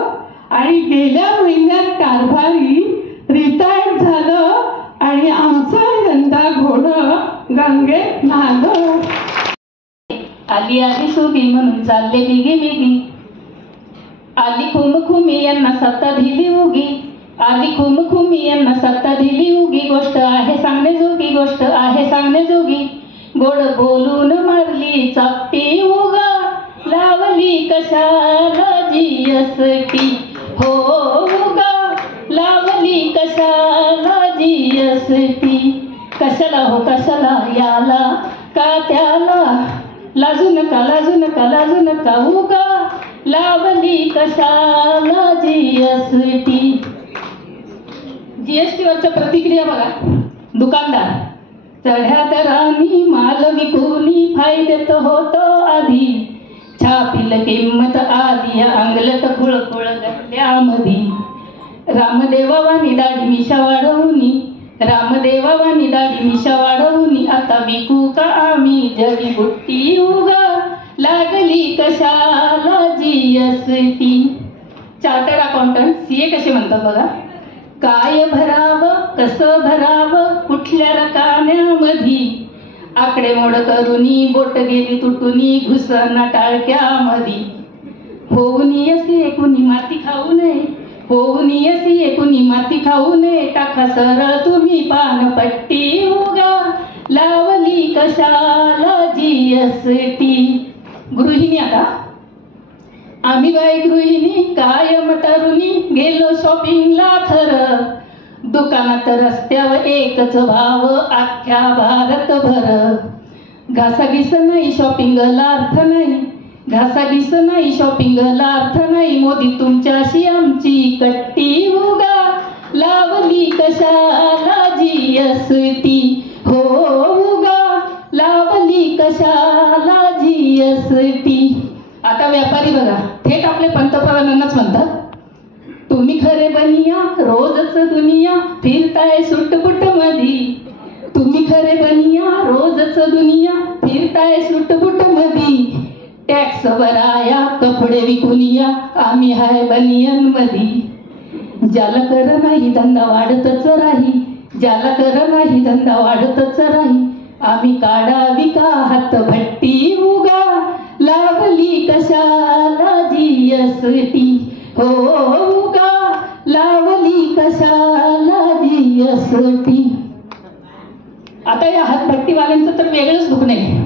आणि गेल्या महिन्यात कारभारी रिटायर्ड झालं आणि आमचा यंदा घोडं गंगेत न्हालं. आली आली सुगी म्हणून चालले बिगी बिगी. आली खुमखुमी यांना सत्ता दिली उगी. आली खुमखुमी यांना सत्ता दिली उगी. गोष्ट आहे सांगण्याजोगी गोष्ट आहे सांगण्याजोगी. गोड बोलून मारली चापटी उगा. लावली कशाला जीएसटी हो उगा. लावली कशाला जीएसटी. कशाला हो कशाला याला का त्याला. लाजू नका लाजू नका लाजू नका उगा. लावली कशाला जीएसटी. जीएसटी वरच्या प्रतिक्रिया बघा. दुकानदार चढ्या दरांनी माल विकूनी फायद्यात होतो आधी. छापील किंमत आधी अंगलत खुळखुळ गल्ल्यामधी. रामदेवावानी दाढी मिशा वाढवूनी. रामदेवावानी दाढी मिशा वाढवूनी. आता विकू का आम्ही जडीबुट्टी उगा. लागली कशाला जीएसटी. चार्टर्ड अकाउंटंट सीए कसे म्हणतात बघा. काय भरावं कसं भरावं कुठल्या रकान्यामधी. आकडेमोड करूनी बोट गेली तुटूनी घुसना टाळक्यामधी. होऊनी असे कुणी माती खाऊ नये. होऊनी असे कुणी माती खाऊ नये. टाका सरळ तुम्ही पानपट्टी उगा. लावली कशाला जीएसटी. गृहिणी आता आम्ही बाई गृहिणी कायम तरुणी गेलो शॉपिंगला खरं. दुकानात रस्त्यावर एकच भाव अख्ख्या भारतभर. घासाघीस नाही शॉपिंगला अर्थ नाही. घासाघीस नाही शॉपिंगला अर्थ नाही. मोदी तुमच्याशी आमची कट्टी उगा. लावली कशाला जीएसटी हो उगा. लावली कशाला जीएसटी. आता व्यापारी बघा थेट आपले पंतप्रधानांनाच म्हणतात. तुम्ही खरे बनिया रोजच दुनिया फिरताय सुटपुट मधी. तुम्ही खरे बनिया रोजच दुनिया फिरताय सुटपुट मधी. टॅक्स भराया कपडे विकूनिया आम्ही हाय बनियन मधी. ज्याला कर नाही धंदा वाढतच राही. ज्याला कर नाही धंदा वाढतच राही. आम्ही काढा विका हात भट्टी उगा. लावली कशाला जीएसटी हो उगा. लावली कशाला जीएसटी. आता या हातभट्टीवाल्यांचं तर वेगळंच दुखणं आहे.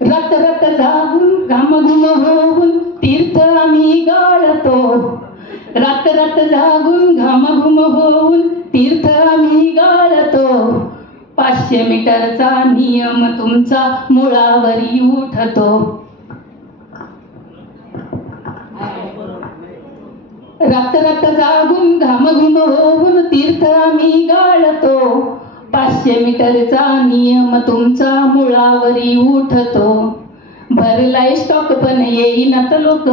रत रत जागून घामघुम होऊन तीर्थ आम्ही गाळतो. रत रत जागून घामघुम होऊन तीर्थ आम्ही गाळतो. 500 मीटरचा नियम तुमचा मुळावरी उठतो. रत रत जागून घामघुम होऊन तीर्थ आम्ही गाळतो. 500 मीटरचा नियम तुमचा मुळावरी उठतो. भरलाय स्टॉक पण येईनात लोक,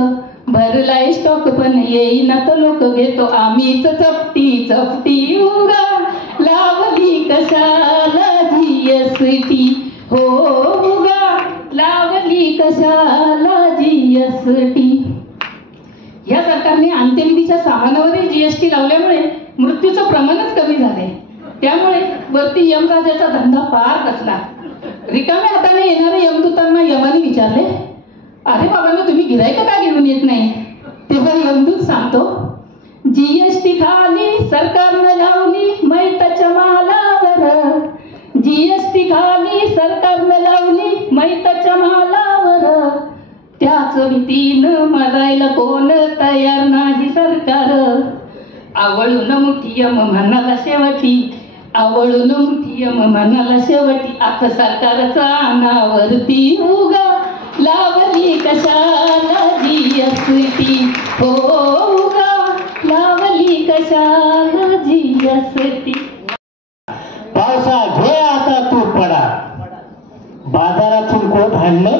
भरलाय स्टॉक पण येईनात लोक, घेतो आम्हीच चपटी चपटी. उगा लावली कशाला GST हो, उगा लावली कशाला GST. या सरकारने अंत्यविधीच्या सामानावरही GST लावल्यामुळे मृत्यूचं प्रमाणच कमी झाले. त्यामुळे वरती यमराजाचा धंदा पार कसला. रिकाम्या हाताने येणाऱ्या यमदूतांना यमाने विचारले, अरे बाबांनो तुम्ही गिरायक का घेऊन येत नाही. तेव्हा यमदूत सांगतो, GST खाली सरकारनं लावली मैताच्या मालावर. GST खाली सरकारनं लावली मैताच्या मालावर. त्याच भीतीनं मरायला कोण तयार नाही सरकार. आवळून मुठी यम म्हणाला शेवटी, आवळून मुठी यम म्हणाला शेवटी. आख सरकारचा अनावरती. उगा लावली कशाला GST हो, उगा लावली कशाला GST. पावसा घे आता तू पडा. बाजारातून कोट आणलं,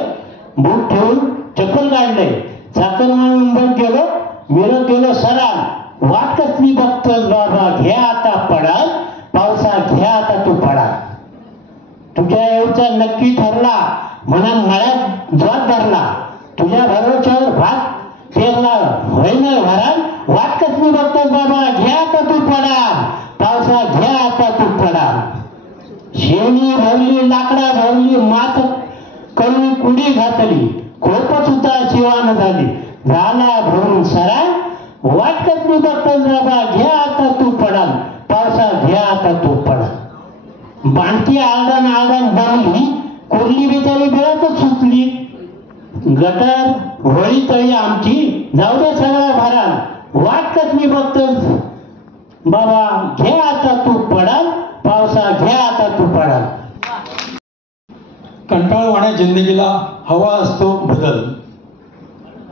बूट ठेवून चप्पल काढलंय. चाकरमानी मुंबईत गेलो, मिरत गेलो सराल. वाट कसली बघतोस बाबा, घे आता पडा. पावसा घे आता तू पडा. तुझ्या येऊचा नक्की ठरला, मनात मळ्यात द्वार धरला. तुझ्या भरोश्यावर भात पेरला होईन भराल. वाट कसली बघतोस बाबा, घे आता तू पडा. पावसा घे आता तू पडा. शेणी भरली, लाकडा भरली, मात करून कुडी घातली. खोपच होता शिवान झाली, झाला भरून सरा. वाट कसली बघतोस बाबा, घे आता तू पडाल. पावसा घे आता तू पडा. बांधती आरडान आरडान बांधली, कोरली बिचारी बिळातच सुटली. गटर होळी तळी आमची, जाऊ दे सगळ्या भाराल. वाट कसली बघतोस बाबा, घे आता तू पडाल. पावसा घे आता तू पडाल. कंटाळवाण्या जिंदगीला हवा असतो बदल.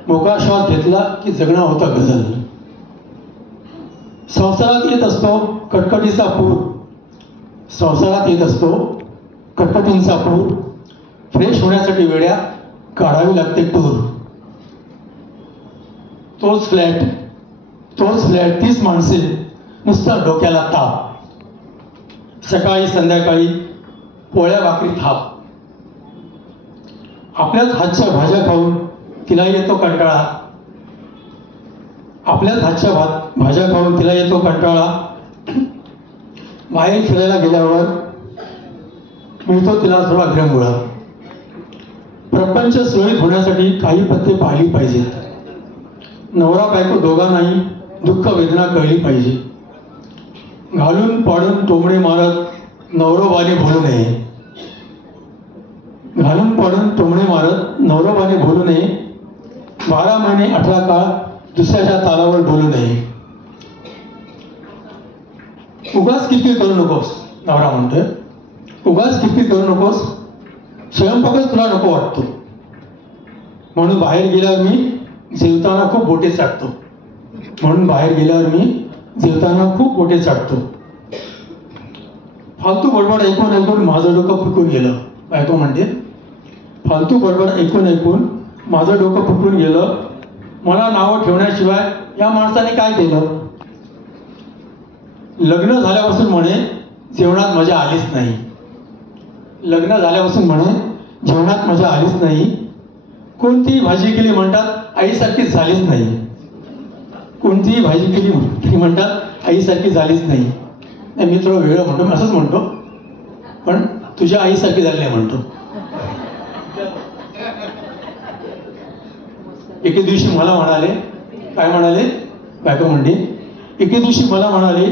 मोकळा श्वास घेतला की जगणं होतं गझल. संसारात येत असतो कटकटीचा पूर, संसारात येत असतो कटकटींचा पूर. फ्रेश होण्यासाठी वेळा काढावी लागते टूर. तोच फ्लॅट, तीच माणसे, नुसता डोक्याला ताप. सकाळी संध्याकाळी पोळ्या भाकरी थाप. आपल्याच हातच्या भाज्या खाऊन तिला येतो कंटाळा. आपल्याच हातच्या भाज्या खाऊन तिला येतो कंटाळा. बाहेर फिरायला गेल्यावर मिळतो तिला थोडा विरंगुळा. प्रपंच सुरळीत होण्यासाठी काही पथ्ये पाहिली पाहिजेत. नवरा बायको दोघांनाही दुःख वेदना कळली पाहिजे. घालून पाडून टोमणे मारत नवरोबाने बोलू नये. घालून पाडून टोमणे मारत नवरोबाने बोलू नये. 12 महिने 18 काळ दुसऱ्याच्या तालावर बोलू नये. उगाच किरकिर करू नकोस, नवरा म्हणतोय. उगाच किरकिर करू नकोस, स्वयंपाकच तुला नको वाटतो. म्हणून बाहेर गेल्यावर मी जेवताना खूप बोटे चाटतो. म्हणून बाहेर गेल्यावर मी जेवताना खूप बोटे चाटतो. फालतू बडबड ऐकून ऐकून माझं डोकं फुटून गेलं. बायको म्हणते, फालतू बडबड ऐकून ऐकून माझं डोकं फुटून गेलं. मला नावं ठेवण्याशिवाय या माणसाने काय केलं. लग्न झाल्यापासून म्हणे जेवणात मजा आलीच नाही. लग्न झाल्यापासून म्हणे जेवणात मजा आलीच नाही. कोणतीही भाजी केली म्हणतात आईसारखी झालीच नाही. कोणतीही भाजी केली तरी म्हणतात आईसारखी झालीच नाही. मी थोडं वेगळं म्हणतो, मी असंच म्हणतो, पण तुझ्या आईसारखी झाली नाही म्हणतो. एके दिवशी मला म्हणाले, काय म्हणाले, बायको म्हणते, एके दिवशी मला म्हणाले,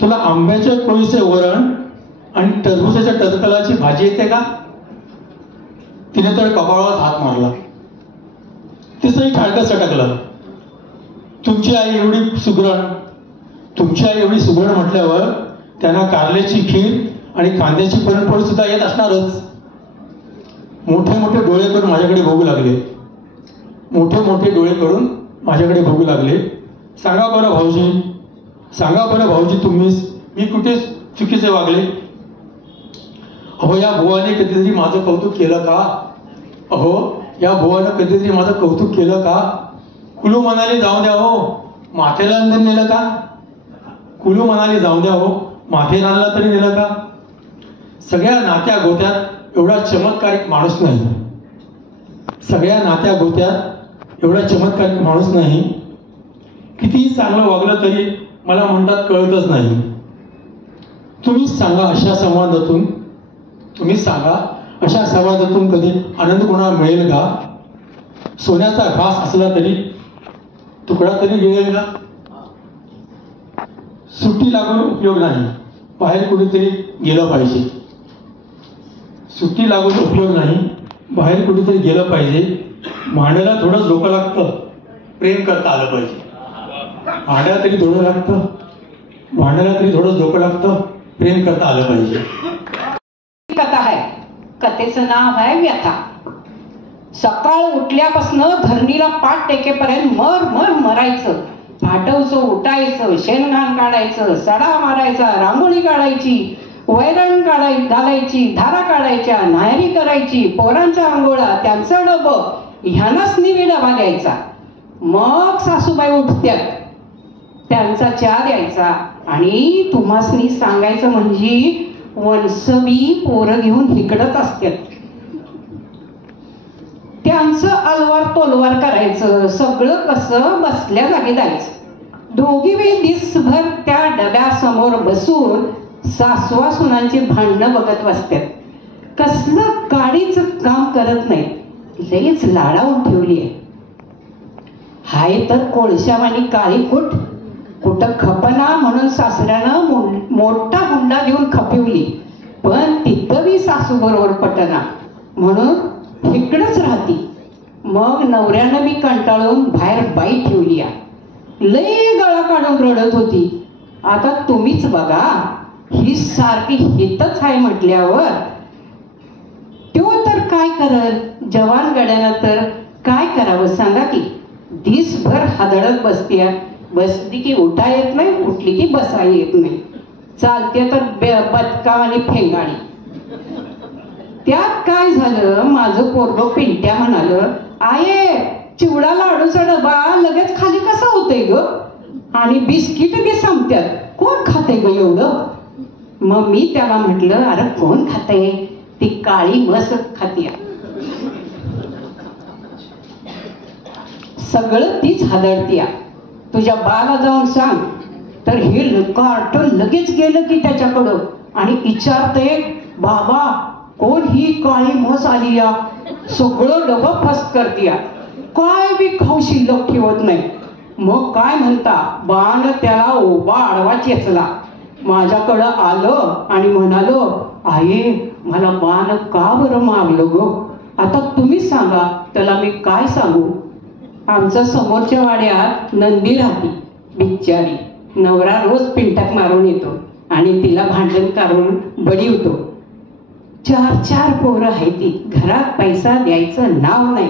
तुला आंब्याच्या कोळीचे वरण आणि टरबूजाच्या टरकलाची भाजी येते का. तिने तर कपाळावर हात मारला. तिचंही ठाडकं सटकलं. तुमची आई एवढी सुगरण म्हटल्यावर त्यांना कारल्याची खीर आणि कांद्याची पुरणपोळी सुद्धा येत असणारच. मोठे मोठे डोळे करून माझ्याकडे बघू लागले. सांगा बरं भाऊजी तुम्हीच मी कुठे चुकीचे वागले? अहो या बुवाने कधीतरी माझं कौतुक केलं का? कुलू मनाली जाऊ द्या हो, माथेरानला नेलं का? माथेरानला तरी नेलं का? सगळ्या नात्या गोत्यात एवढा चमत्कारिक माणूस नाही. कितीही चांगलं वागलं तरी मला म्हणतात कळतच नाही. तुम्हीच सांगा अशा संवादातून कधी आनंद कोणाला मिळेल का? सोन्याचा घास असला तरी तुकडा तरी मिळेल का? सुट्टी लागून उपयोग नाही, बाहेर कुठेतरी गेलं पाहिजे. भांड्याला थोडंच डोकं लागतं, प्रेम करता आलं पाहिजे. भांड्याला तरी थोडंच डोकं लागतं, प्रेम करता आलं पाहिजे. कथा आहे, कथेचं नाव आहे व्यथा. सकाळ उठल्यापासून धरणीला पाठ टेकेपर्यंत मरायचं. पाठवचं उठायचं, शेणघाण काढायचं, सडा मारायचा, रांगोळी काढायची, वैरण घालायची, धारा काढायच्या, नाहेरी करायची, पोरांच्या आंघोळा, त्यांचं डबं, ह्यानाच मी डबा द्यायचा. मग सासूबाई उठत्यात, त्यांचा चहा द्यायचा आणि तुम्हासनी सांगायचं म्हणजे वणसबी पोरं घेऊन हिकडत असतात. त्यांचं अलवार तोलवार करायचं. सगळं कसं बसल्या जागी जायचं. दोघी बी दिसभर त्या डब्यासमोर बसून सासवा सुनांची भांडणं बघत बसतात. कसलं काडीचं काम करत नाही, लईच लाडावून ठेवली आहे. हाय तर कोळशावानी काळी कुठं खपना म्हणून सासऱ्यानं मोठा हुंडा देऊन खपिवली, पण तिथं बी सासू बरोबर पटना म्हणून इकडंच राहती. मग नवऱ्यानं बी कंटाळून बाहेर बाई ठेवली. लई गळा काढून रडत होती. आता तुम्हीच बघा, ही सारखी हितच आहे म्हटल्यावर तो तर काय करल? जवान गड्यानं तर काय करावं सांगा की? दिसभर हादळत बसली की उठा येत नाही, उठली की बसा येत नाही. चालते तर बदका आणि फेंगाडी. त्यात काय झालं, माझं पोरगं पिंट्या म्हणालं, आये चिवडा लाडूचा डबा लगेच खाली कसा होतंय ग? आणि बिस्किट बी संपत्यात, कोण खाते ग एवढं? मग मी त्याला म्हटलं, अरे कोण खाते? ती काळी म्हस खाते. सगळं तीच हादळतीया. तुझ्या बाला जाऊन सांग. तर हे कार्टून लगेच गेलं की त्याच्याकडं आणि विचारते, बाबा कोण ही काळी म्हस आली या? सगळं डबं फस करतीया, काय बी खाऊ शिल्लक ठेवत नाही. मग काय म्हणता, बाण त्याला ओबा आडवा चेचला. माझ्याकडं आलं आणि म्हणालो, आई मला बाण का बरं मारलं ग? आता तुम्हीच सांगा, त्याला मी काय सांगू? आमच्या समोरच्या वाड्यात नंदी राहती, बिचारी. नवरा रोज पिंटक मारून येतो आणि तिला भांडण काढून बडिवतो. 4 पोरं आहे ती. घरात पैसा द्यायचं नाव नाही.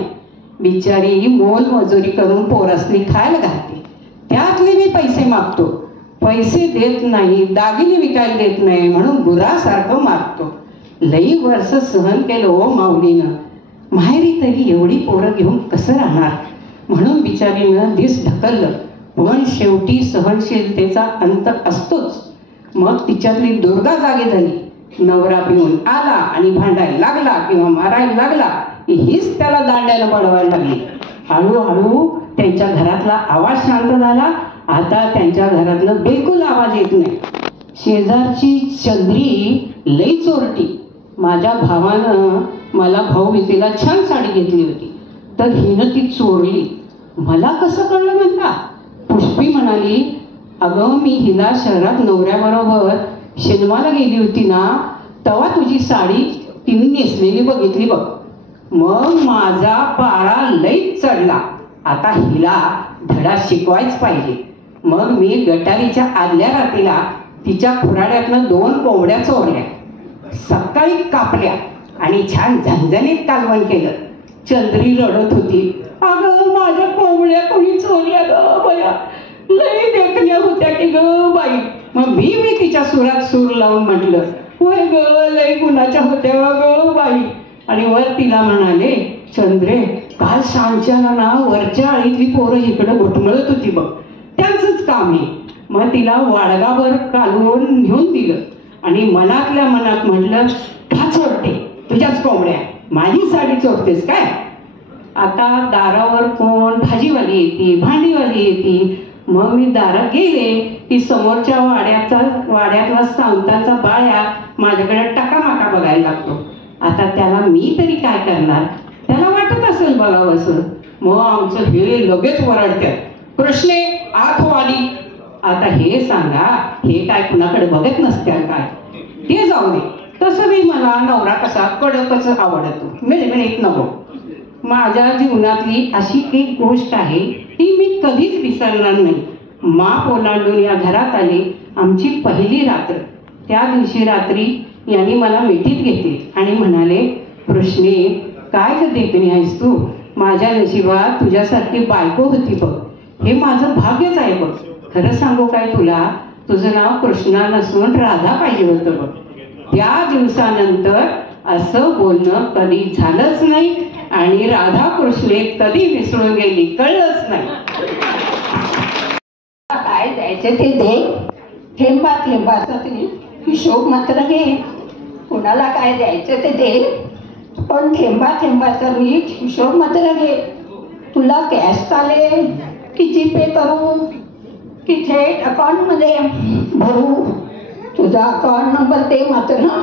बिचारी मोल मजुरी करून पोरासनी खायला घालते. त्यातले मी पैसे मागतो, पैसे देत नाही, दागिने विकायला देत नाही म्हणून गुरासारखं मागतो. लई वर्ष सहन केलं हो माऊलीनं. माहेरी तरी एवढी पोरं घेऊन कसं राहणार म्हणून बिचारीनं दिस ढकललं. पण शेवटी सहनशीलतेचा अंत असतोच. मग तिच्यातली दुर्गा जागी झाली. नवरा पिऊन आला आणि भांडायला लागला किंवा मारायला लागला की हीच त्याला दांड्याला बडवायला लागली. हळूहळू त्यांच्या घरातला आवाज शांत झाला. आता त्यांच्या घरातलं बिलकुल आवाज येत नाही. शेजारची चंद्री लई चोरटी. माझ्या भावानं मला भाऊबीजेला छान साडी घेतली होती, तर हिनं ती चोरली. मला कसं कळलं म्हणता? पुष्पी म्हणाली, अगं मी हिला शहरात नवऱ्याबरोबर सिनेमाला गेली होती ना, तेव्हा तुझी साडी तिने नेसलेली बघितली बघ. मग माझा पारा लईच चढला. आता हिला धडा शिकवायच पाहिजे. मग मी गटारीच्या आदल्या रात्रीला तिच्या खुराड्यातनं 2 कोंबड्या चोरल्या, सकाळी कापल्या आणि छान झणझणीत कालवण केलं. चंद्री रडत होती, अगं माझ्या कोंबड्या कोणी चोरल्या ग बया, लई देखण्या होत्या की ग बाई. मग मी तिच्या सुरात सूर लावून म्हटलं, होय ग लई गुणाच्या होत्या ग बाई. आणि वर तिला म्हणाले, चंद्रे काल सांच्याला ना वरच्या आळीतली पोरं इकडं घुटमळत होती बघ, त्यांचंच काम आहे. मग तिला वाडगाभर कालवून नेऊन दिलं आणि मनातल्या मनात म्हटलं, का चोरते तुझ्याच कोंबड्या, माझी साडी चोरतेस काय. आता दारावर कोण भाजीवाली येते, भांडीवाली येते. मग मी दारात गेले की समोरच्या वाड्यातला सांगताचा बाळ्या माझ्याकडे टकामाका बघायला लागतो. आता त्याला मी तरी काय करणार, त्याला वाटत असेल बघावंसं. मग आमचं हे लगेच वरडतात, कृष्णे आत हो आली. आता हे सांगा, हे काय कुणाकडे बघत नसत्या काय. ते जाऊ दे, तसं बी मला नवरा कसा कडकच आवडतो, मिळमिळीत नको. माझ्या जीवनातली अशी एक गोष्ट आहे ती मी कधीच विसरणार नाही. माप ओलांडून या घरात आली आमची पहिली रात्र. त्या दिवशी रात्री यांनी मला मिठीत घेतली आणि म्हणाले, कृष्णे काय ग देखणी आहेस तू, माझ्या नशिबात तुझ्यासारखी बायको होती बघ, हे माझं भाग्यच आहे बघ. खरं सांगू काय तुला, तुझं नाव कृष्णा नसून राधा पाहिजे होतं बघ. त्या दिवसानंतर असं बोलणं कधी झालंच नाही आणि राधा कृष्णे कधी विसरून गेली कळलंच नाही. काय द्यायचं ते दे, थेंबा थेंबाचा तरी हिशोब मात्र घे. कुणाला काय द्यायचं ते दे, पण थेंबा थेंबाचा नीट हिशोब मात्र घे. तुला कॅश चालेल की जीपे करू की थेट अकाउंटमध्ये भरू, तुझा अकाउंट नंबर ते मात्र ना,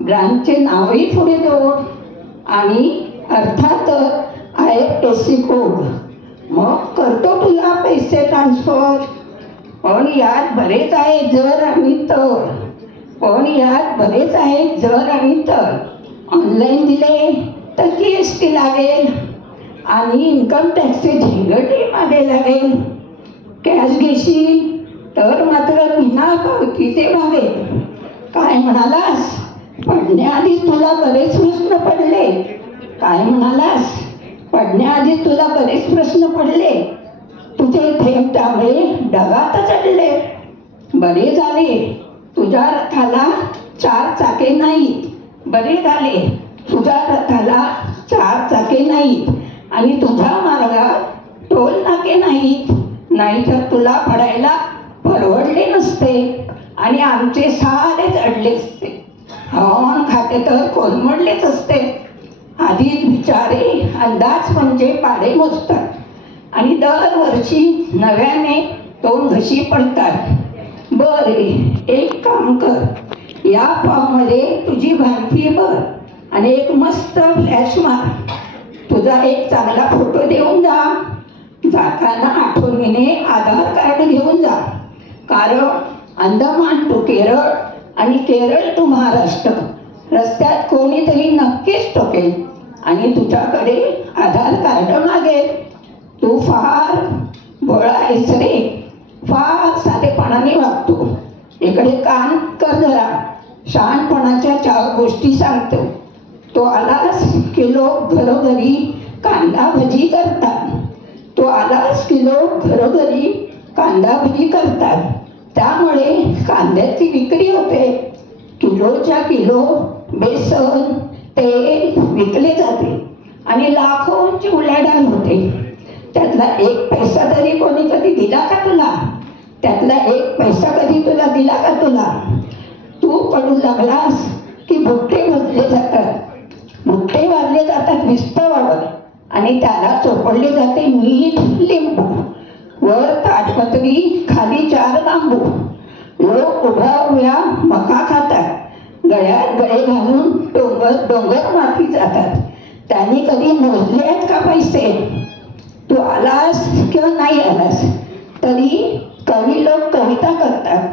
ब्रांचचे नावही पुढे जोड आणि अर्थात IFSC कोड. मग करतो तुला पैसे ट्रान्सफर. पण यात बरेच आहे जर आणि तर, पण यात बरेच आहे जर आणि तर. ऑनलाईन दिले तर GST लागेल आणि इन्कम टॅक्सचे झिंगटे मागे लागेल. कॅश घेशील तर मात्र बिना पावतीचे भावे. काय म्हणालास, पडण्याआधी तुला बरेच प्रश्न पडले. काय म्हणालास, पडण्याआधी तुला बरेच प्रश्न पडले. तुझे थेंब त्यामुळे ढगात चढले. बरे झाले तुझ्या रथाला 4 चाके नाहीत. बरे झाले तुझ्या रथाला 4 चाके नाहीत आणि तुझ्या मार्गात टोल नाके नाहीत. नाहीतर तुला पडायला परवडले नसते आणि आमचे सारे चढले असते. हवामान खाते तर कोलमडलेच असते. आधीच बिचारे अंदाज म्हणजे पाडे मोजतात आणि दरवर्षी नव्याने तोंड घशी पडतात. बरे एक काम कर, या फॉर्ममध्ये तुझी माहिती भर आणि एक मस्त फ्लॅश मार. तुझा एक चांगला फोटो देऊन जा. जाताना आठवणीने आधार कार्ड घेऊन जा. कारण अंदमान टू केरळ आणि केरळ टू महाराष्ट्र रस्त्यात कोणीतरी नक्कीच टोकेल आणि तुझ्याकडे आधार कार्ड मागेल. तू फार भोळा आहेस रे, फार साधेपणाने वागतो. इकडे कान कर जरा, शहाणपणाच्या 4 गोष्टी सांगतो. तो आलास की लोक घरोघरी कांदा भजी करतात. तो आलास की लोक घरोघरी कांदा भजी करतात. त्यामुळे कांद्याची विक्री होते. किलोच्या किलो बेसन तेल विकले जाते आणि लाखोंची उलाढाल होते. त्यातला 1 पैसा तरी कोणी कधी दिला का तुला? त्यातला 1 पैसा कधी तुला दिला का तुला? तू पडू लागलास की भुट्टे भरले जातात. भुट्टे वाढले जातात विस्तवावर आणि त्याला चोपडले जाते मीठ लिंबू. वर ताटपत्री खाली 4 बांबू. लोक उभ्या उभ्या मका खातात. गळ्यात गळे घालून डोंगर माती जातात. त्यांनी कधी मोजले आहेत का पैसे? तू आलास किंवा नाही आलास तरी कवी लोक कविता करतात.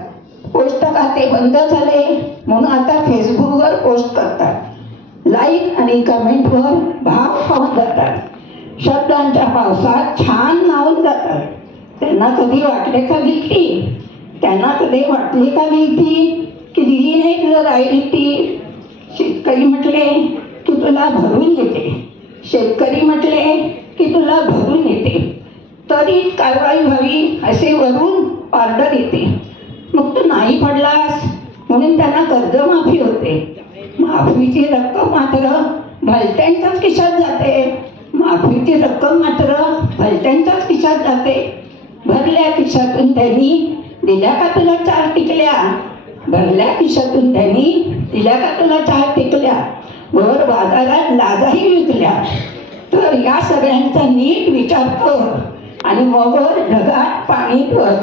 पोस्ट खाते बंद झाले म्हणून आता फेसबुकवर पोस्ट करतात. लाईक आणि कमेंटवर भाव खाऊन जातात. शब्दांच्या पावसात छान न्हावून जातात. त्यांना कधी वाटले का लिहिती? त्यांना कधी वाटले का लिहिती की दिली नाही तुला राहिली? शेतकरी म्हटले की तुला भरून येते. शेतकरी म्हटले की तुला भरून येते. तरी कारवाई व्हावी असे वरून ऑर्डर येते. मग तू नाही पडलास म्हणून त्यांना कर्जमाफी होते. माफीची रक्कम मात्र भलत्यांच्याच खिशात जाते. माफीची रक्कम मात्र भलत्यांच्याच खिशात जाते. भरल्या खिशातून त्यांनी दिल्या का तुला 4 टिकल्या? भरल्या खिशातून त्यांनी दिल्या का तुला 4 टिकल्या? वर बाजारात लाजाही विकल्या. तर या सगळ्यांचा नीट विचार कर आणि मग ढगात पाणी कर.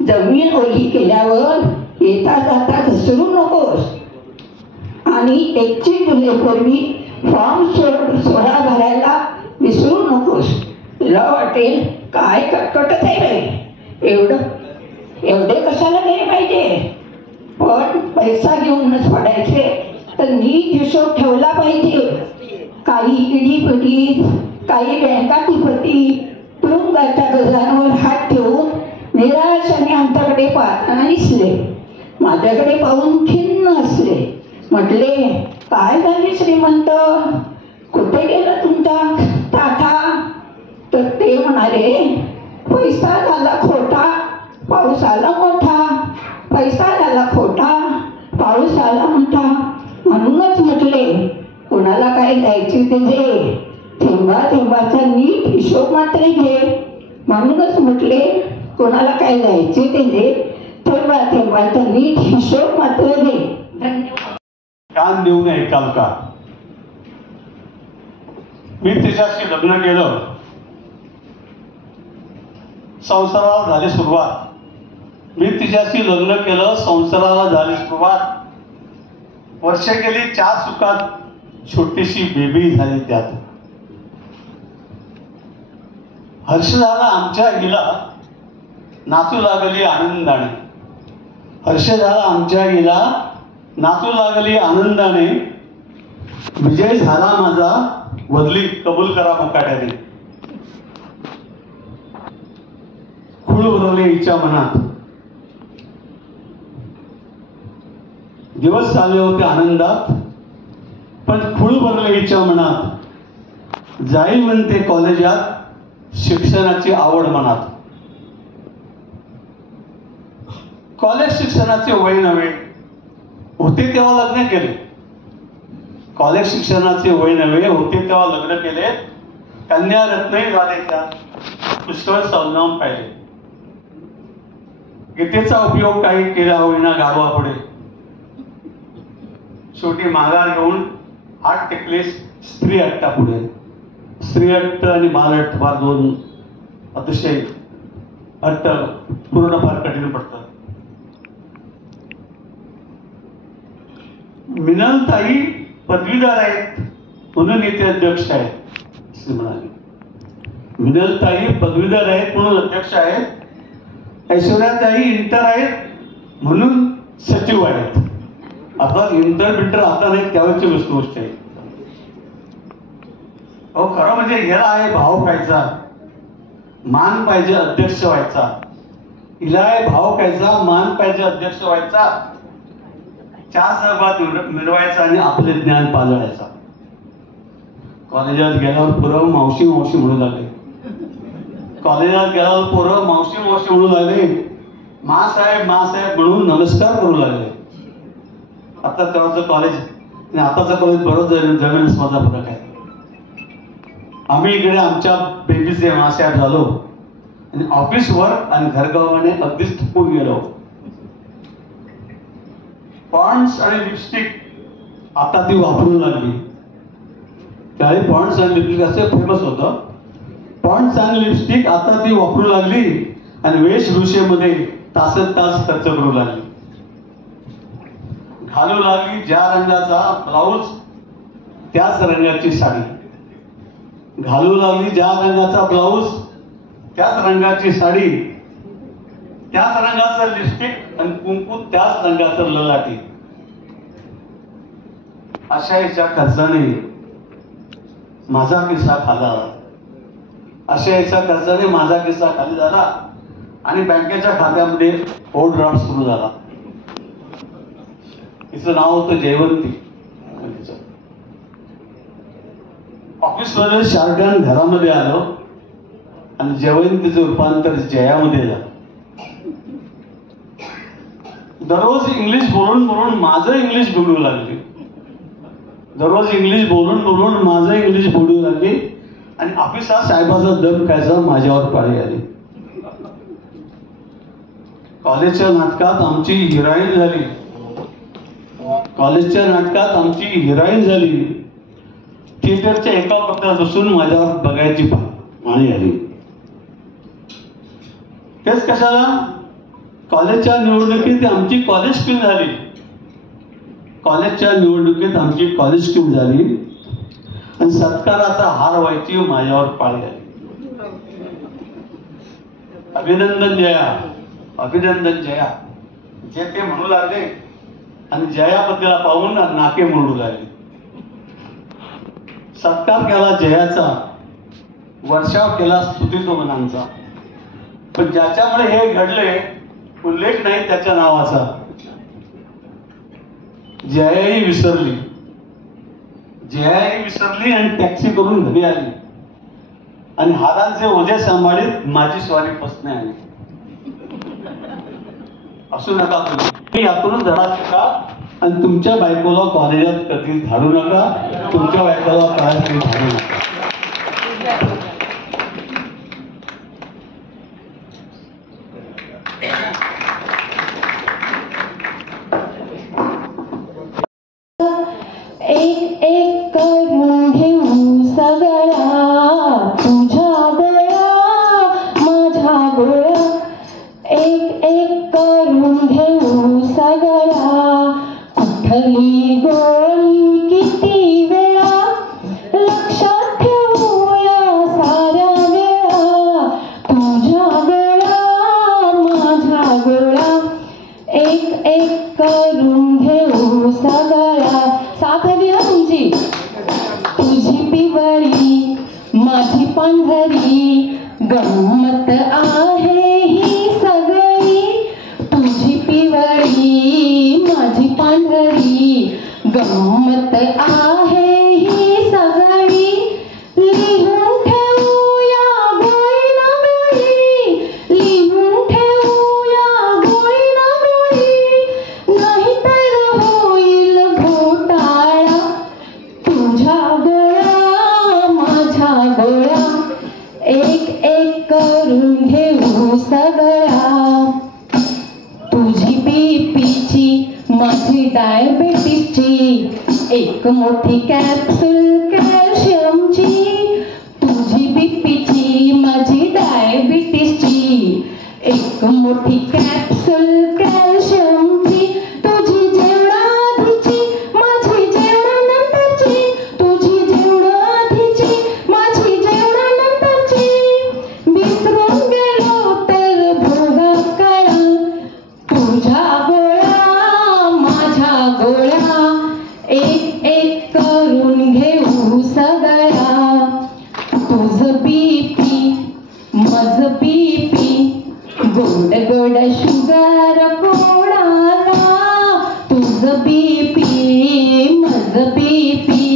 जमीन ओली केल्यावर येता जाता घसरू नकोस. आणि 21 जुलैपूर्वी फॉर्म सोडा भरायला विसरू नकोस. तुला वाटेल काय कटकटत आहे रे, एवढे कशाला गेले पाहिजे? पण पैसा घेऊनच पडायचे तर नीट हिशोब ठेवला पाहिजे. काही इडीपिडी, काही बँकाधिपती तुरुंगाच्या गजांवर हात ठेवून निराशाने आमच्याकडे पाहताना दिसले. माझ्याकडे पाहून खिन्न असले. म्हटले, काय झाले श्रीमंत, कुठे गेला तुमचा ताठा? तर ते म्हणाले, पैसा झाला खोटा, पाऊस आला मोठा. पैसा झाला खोटा, पाऊस आला मोठा. म्हणूनच म्हटले, कोणाला काय द्यायचे ते दे, थेंबा थेंबाचा नीट हिशोब मात्र घे. म्हणूनच म्हटले, कोणाला काय द्यायचे ते दे, थेंबा थेंबाचा नीट हिशोब मात्र घे. धन्यवाद. कान देऊन ऐकाल का? मी तिच्याशी लग्न केलं, संसाराला झाली सुरुवात. मी तिच्याशी लग्न केलं, संसाराला झाली सुरुवात. वर्ष गेली 4 सुखात, छोटीशी बेबी झाली त्यात. हर्ष झाला आमच्या हिला, नाचू लागली आनंदाने. हर्ष झाला आमच्या हिला, नाचू लागली आनंदाने. विजय झाला माझा, वदली कबूल करा मुकाट्याने. खूळ उरवले हिच्या मनात, दिवस चालले होते आनंदात. पण खूळ भरले हिच्या मनात, जाईल म्हणते कॉलेजात, शिक्षणाची आवड मनात. कॉलेज शिक्षणाचे वय नव्हे, होते तेव्हा लग्न केले. कॉलेज शिक्षणाचे वय नव्हे, होते तेव्हा लग्न केले. कन्या रत्नही झाले त्या, पुष्कळ संनाम पाहिले. गीतेचा उपयोग काही केला होईना गाढवा पुढे. शेवटी माघार घेऊन हात टेकले स्त्री हट्टा पुढे. स्त्री हट्ट आणि बालहट्ट फार दोन अतिशय हट्ट पूर्ण फार कठीण पडतात. मिनलताई पदवीधर आहेत म्हणून इथे अध्यक्ष आहेत असे म्हणाले. मिनलताई पदवीधर आहेत म्हणून अध्यक्ष आहेत. ऐश्वर्याताई इंटर आहेत म्हणून सचिव आहेत. आता इंटर आता नाही त्यावेळची गोष्ट आहे. अहो खरं म्हणजे हिला आहे भाव खायचा, मान पाहिजे अध्यक्ष व्हायचा. हिला आहे भाव खायचा, मान पाहिजे अध्यक्ष व्हायचा. 4 सहभाग मिळवायचा आणि आपले ज्ञान पालवायचा. कॉलेजात गेल्यावर पोरं मावशी मावशी म्हणू लागले. कॉलेजात गेल्यावर पोरं मावशी मावशी म्हणू लागले. मासाहेब म्हणून नमस्कार करू लागले. आता तेव्हाचं कॉलेज आणि आताचं कॉलेज बरोबर जमीन माझा फरक आहे. आम्ही इकडे आमच्या बेबीचे मासाहेब झालो आणि ऑफिस वर्क आणि घरगावाने अगदीच थकून गेलो. पॉन्ड्स आणि लिपस्टिक आता ती वापरू लागली. त्यावेळी पॉन्ड्स आणि लिपस्टिक असं फेमस होतं. पॉन्ड्स आणि लिपस्टिक आता ती वापरू लागली आणि वेशभूषेमध्ये तासन तास खर्च करू लागली. घालू लागली ज्या रंगाचा ब्लाऊज त्याच रंगाची साडी. घालू लागली ज्या रंगाचा ब्लाऊज त्याच रंगाची साडी. त्याच रंगाचं लिपस्टिक आणि कुंकू त्याच रंगाचं ललाटी. अशा याच्या खर्चाने माझा किस्सा खाला, अशा याच्या खर्चाने माझा किस्सा खाली झाला आणि बँकेच्या खात्यामध्ये ओव्हरड्राफ्ट सुरू झाला. तिचं नाव होतं जयवंती. ऑफिसमध्ये शार्टन घरामध्ये आलो आणि जयवंतीचं रूपांतर जयामध्ये झालं. दररोज इंग्लिश बोलून बोलून माझं इंग्लिश बोलू लागली, दररोज इंग्लिश बोलून बोलून माझं इंग्लिश बोलू लागली आणि ऑफिसात साहेबाचा दम खायचा माझ्यावर पाळी आली. कॉलेजच्या नाटकात आमची हिरोईन झाली, कॉलेजच्या नाटकात आमची हिरोईन झाली. थिएटरच्या एका पत्रात बसून माझ्यावर बघायची पाळी आली. तेच कशाला? कॉलेजच्या निवडणुकीत आमची कॉलेज स्किल झाली, कॉलेजच्या निवडणुकीत आमची कॉलेज स्किल झाली आणि सत्काराचा हार व्हायची माझ्यावर पाळी आली. अभिनंदन जया, अभिनंदन जया, जे ते म्हणू लागले आणि जयाबद्दल पाहून नाके म्हणू लागले. सत्कार केला जयाचा, वर्षाव केला स्तुतितोमनांचा, पण ज्याच्यामुळे हे घडले उल्लेख नाही त्याच्या नावाचा. जयाही विसरली, जयाही विसरली आणि टॅक्सी करून घरी आली आणि हातांचे ओझे सांभाळीत माझी स्वारी पसने आली. असू नका तुम्ही, यातूनच धडा शिका आणि तुमच्या बायकोला कॉलेजात कधी धाडू नका, तुमच्या बायकोला काय कधी धाडू नका. एक एक करून घेऊ सगळा तुझ्या गोळ्या माझ्या गोळ्या, एक एक करून घेऊ सगळा. कुठली गोळी किती वेळा लक्षात ठेवूया साऱ्या वेळा. तुझ्या गोळ्या माझ्या गोळ्या, एक एक करून घेऊ सगळा. साथ हवी ना तुमची? तुझी पिवळी माझी पांढरी गंमत आहे ही सगळी. तुझी पिवळी माझी पांढरी गंमत आहे ही सगळी. लिहून ठेवूया गोळी ना गोळी, लिहून ठेवूया गोळी ना गोळी, नाही तर होईल घोटाळा. तुझ्या गोळ्या माझ्या गोळ्या, एक एक करून घेऊ सगळा. तुझी बीपीची माझी डायबेटीसची एक मोठी कॅप्सूल कॅल्शियमची. तुझी बीपीची माझी डायबिटीसची एक मोठी कॅप्सूल कॅल्शियमची. तुझी जेवणाआधीची माझी जेवणानंतरची, तुझी जेवणाआधीची माझी जेवणानंतरची. विसरून गेलो तर भोगा कळा. तुझ्या गोळ्या माझ्या गोळ्या, एक एक करून घेऊ सगळा. तुझं बीपी माझं बीपी, गोड गोड शुगर कोणाला. तुझं बीपी माझं बीपी,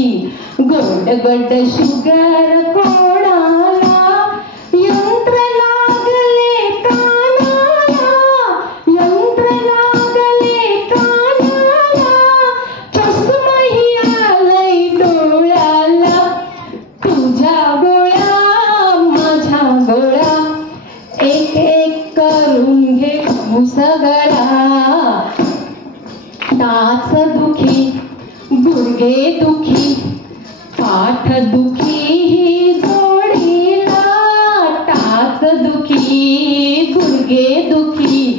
गोड गोड शुगर कोणाला. यंत्र लागले कानाला, यंत्र लागले कानाला, चष्माही आलाय डोळ्याला. तुझ्या गोळ्या माझ्या गोळ्या, एक एक करून घेऊ सगळा. टाच दुखी गुडघे दुखी पाठ दुखी ही जोडीला. टाच दुखी गुडघे दुखी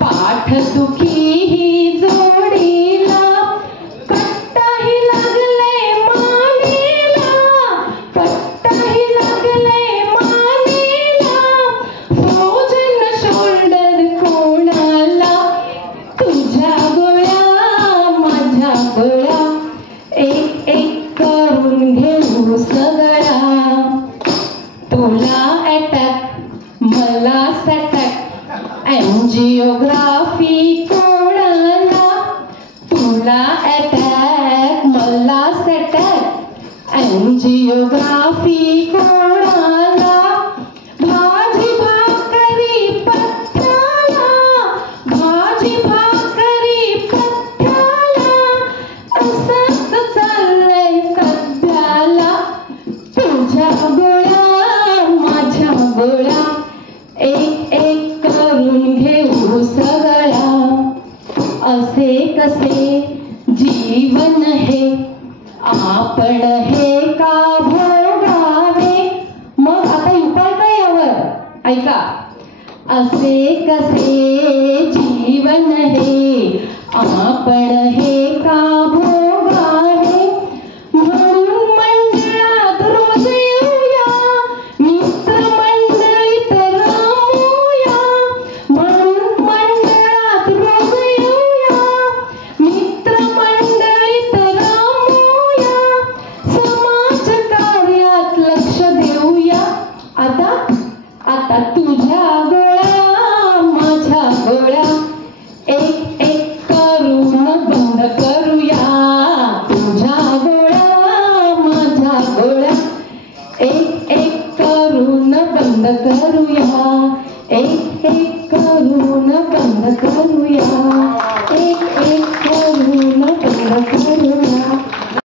पाठ दुखी ही जोडीला. कट्टाही लागले मानेला, कट्टाही लागले मानेला, फ्रोजन शोल्डर कोणाला. तुझ्या गोळ्या माझ्या गोळ्या, तुला अटॅक मला सटॅक एंजिओग्राफी कोणाला तुला अटॅक मला सटॅक एंजिओग्राफी कोणाला भाजी भाकरी पथ्याला भाजी भाकरी पथ्याला असंच चाललंय सध्याला तुझ्या गोळ्या माझ्या गोळ्या एक एक करून घेऊ सगळ्या असे कसे जीवन हे आपण हे का भोगावे मग आता उपाय काय यावर ऐका असे कसे जीवन हे आपण हे का भोगावे म्हणून मंडळात रोज येऊया मित्र मंडळीत रमूया म्हणून मंडळात रोज येऊया मित्र मंडळीत रमूया समाज कार्यात लक्ष देऊया आता तुझ्या गोळ्या माझ्या गोळ्या एक एक करून बंद करूया तुझ्या गोळ्या माझ्या गोळ्या एक एक करून बंद करूया एक एक करून बंद करूया एक एक करून बंद करूया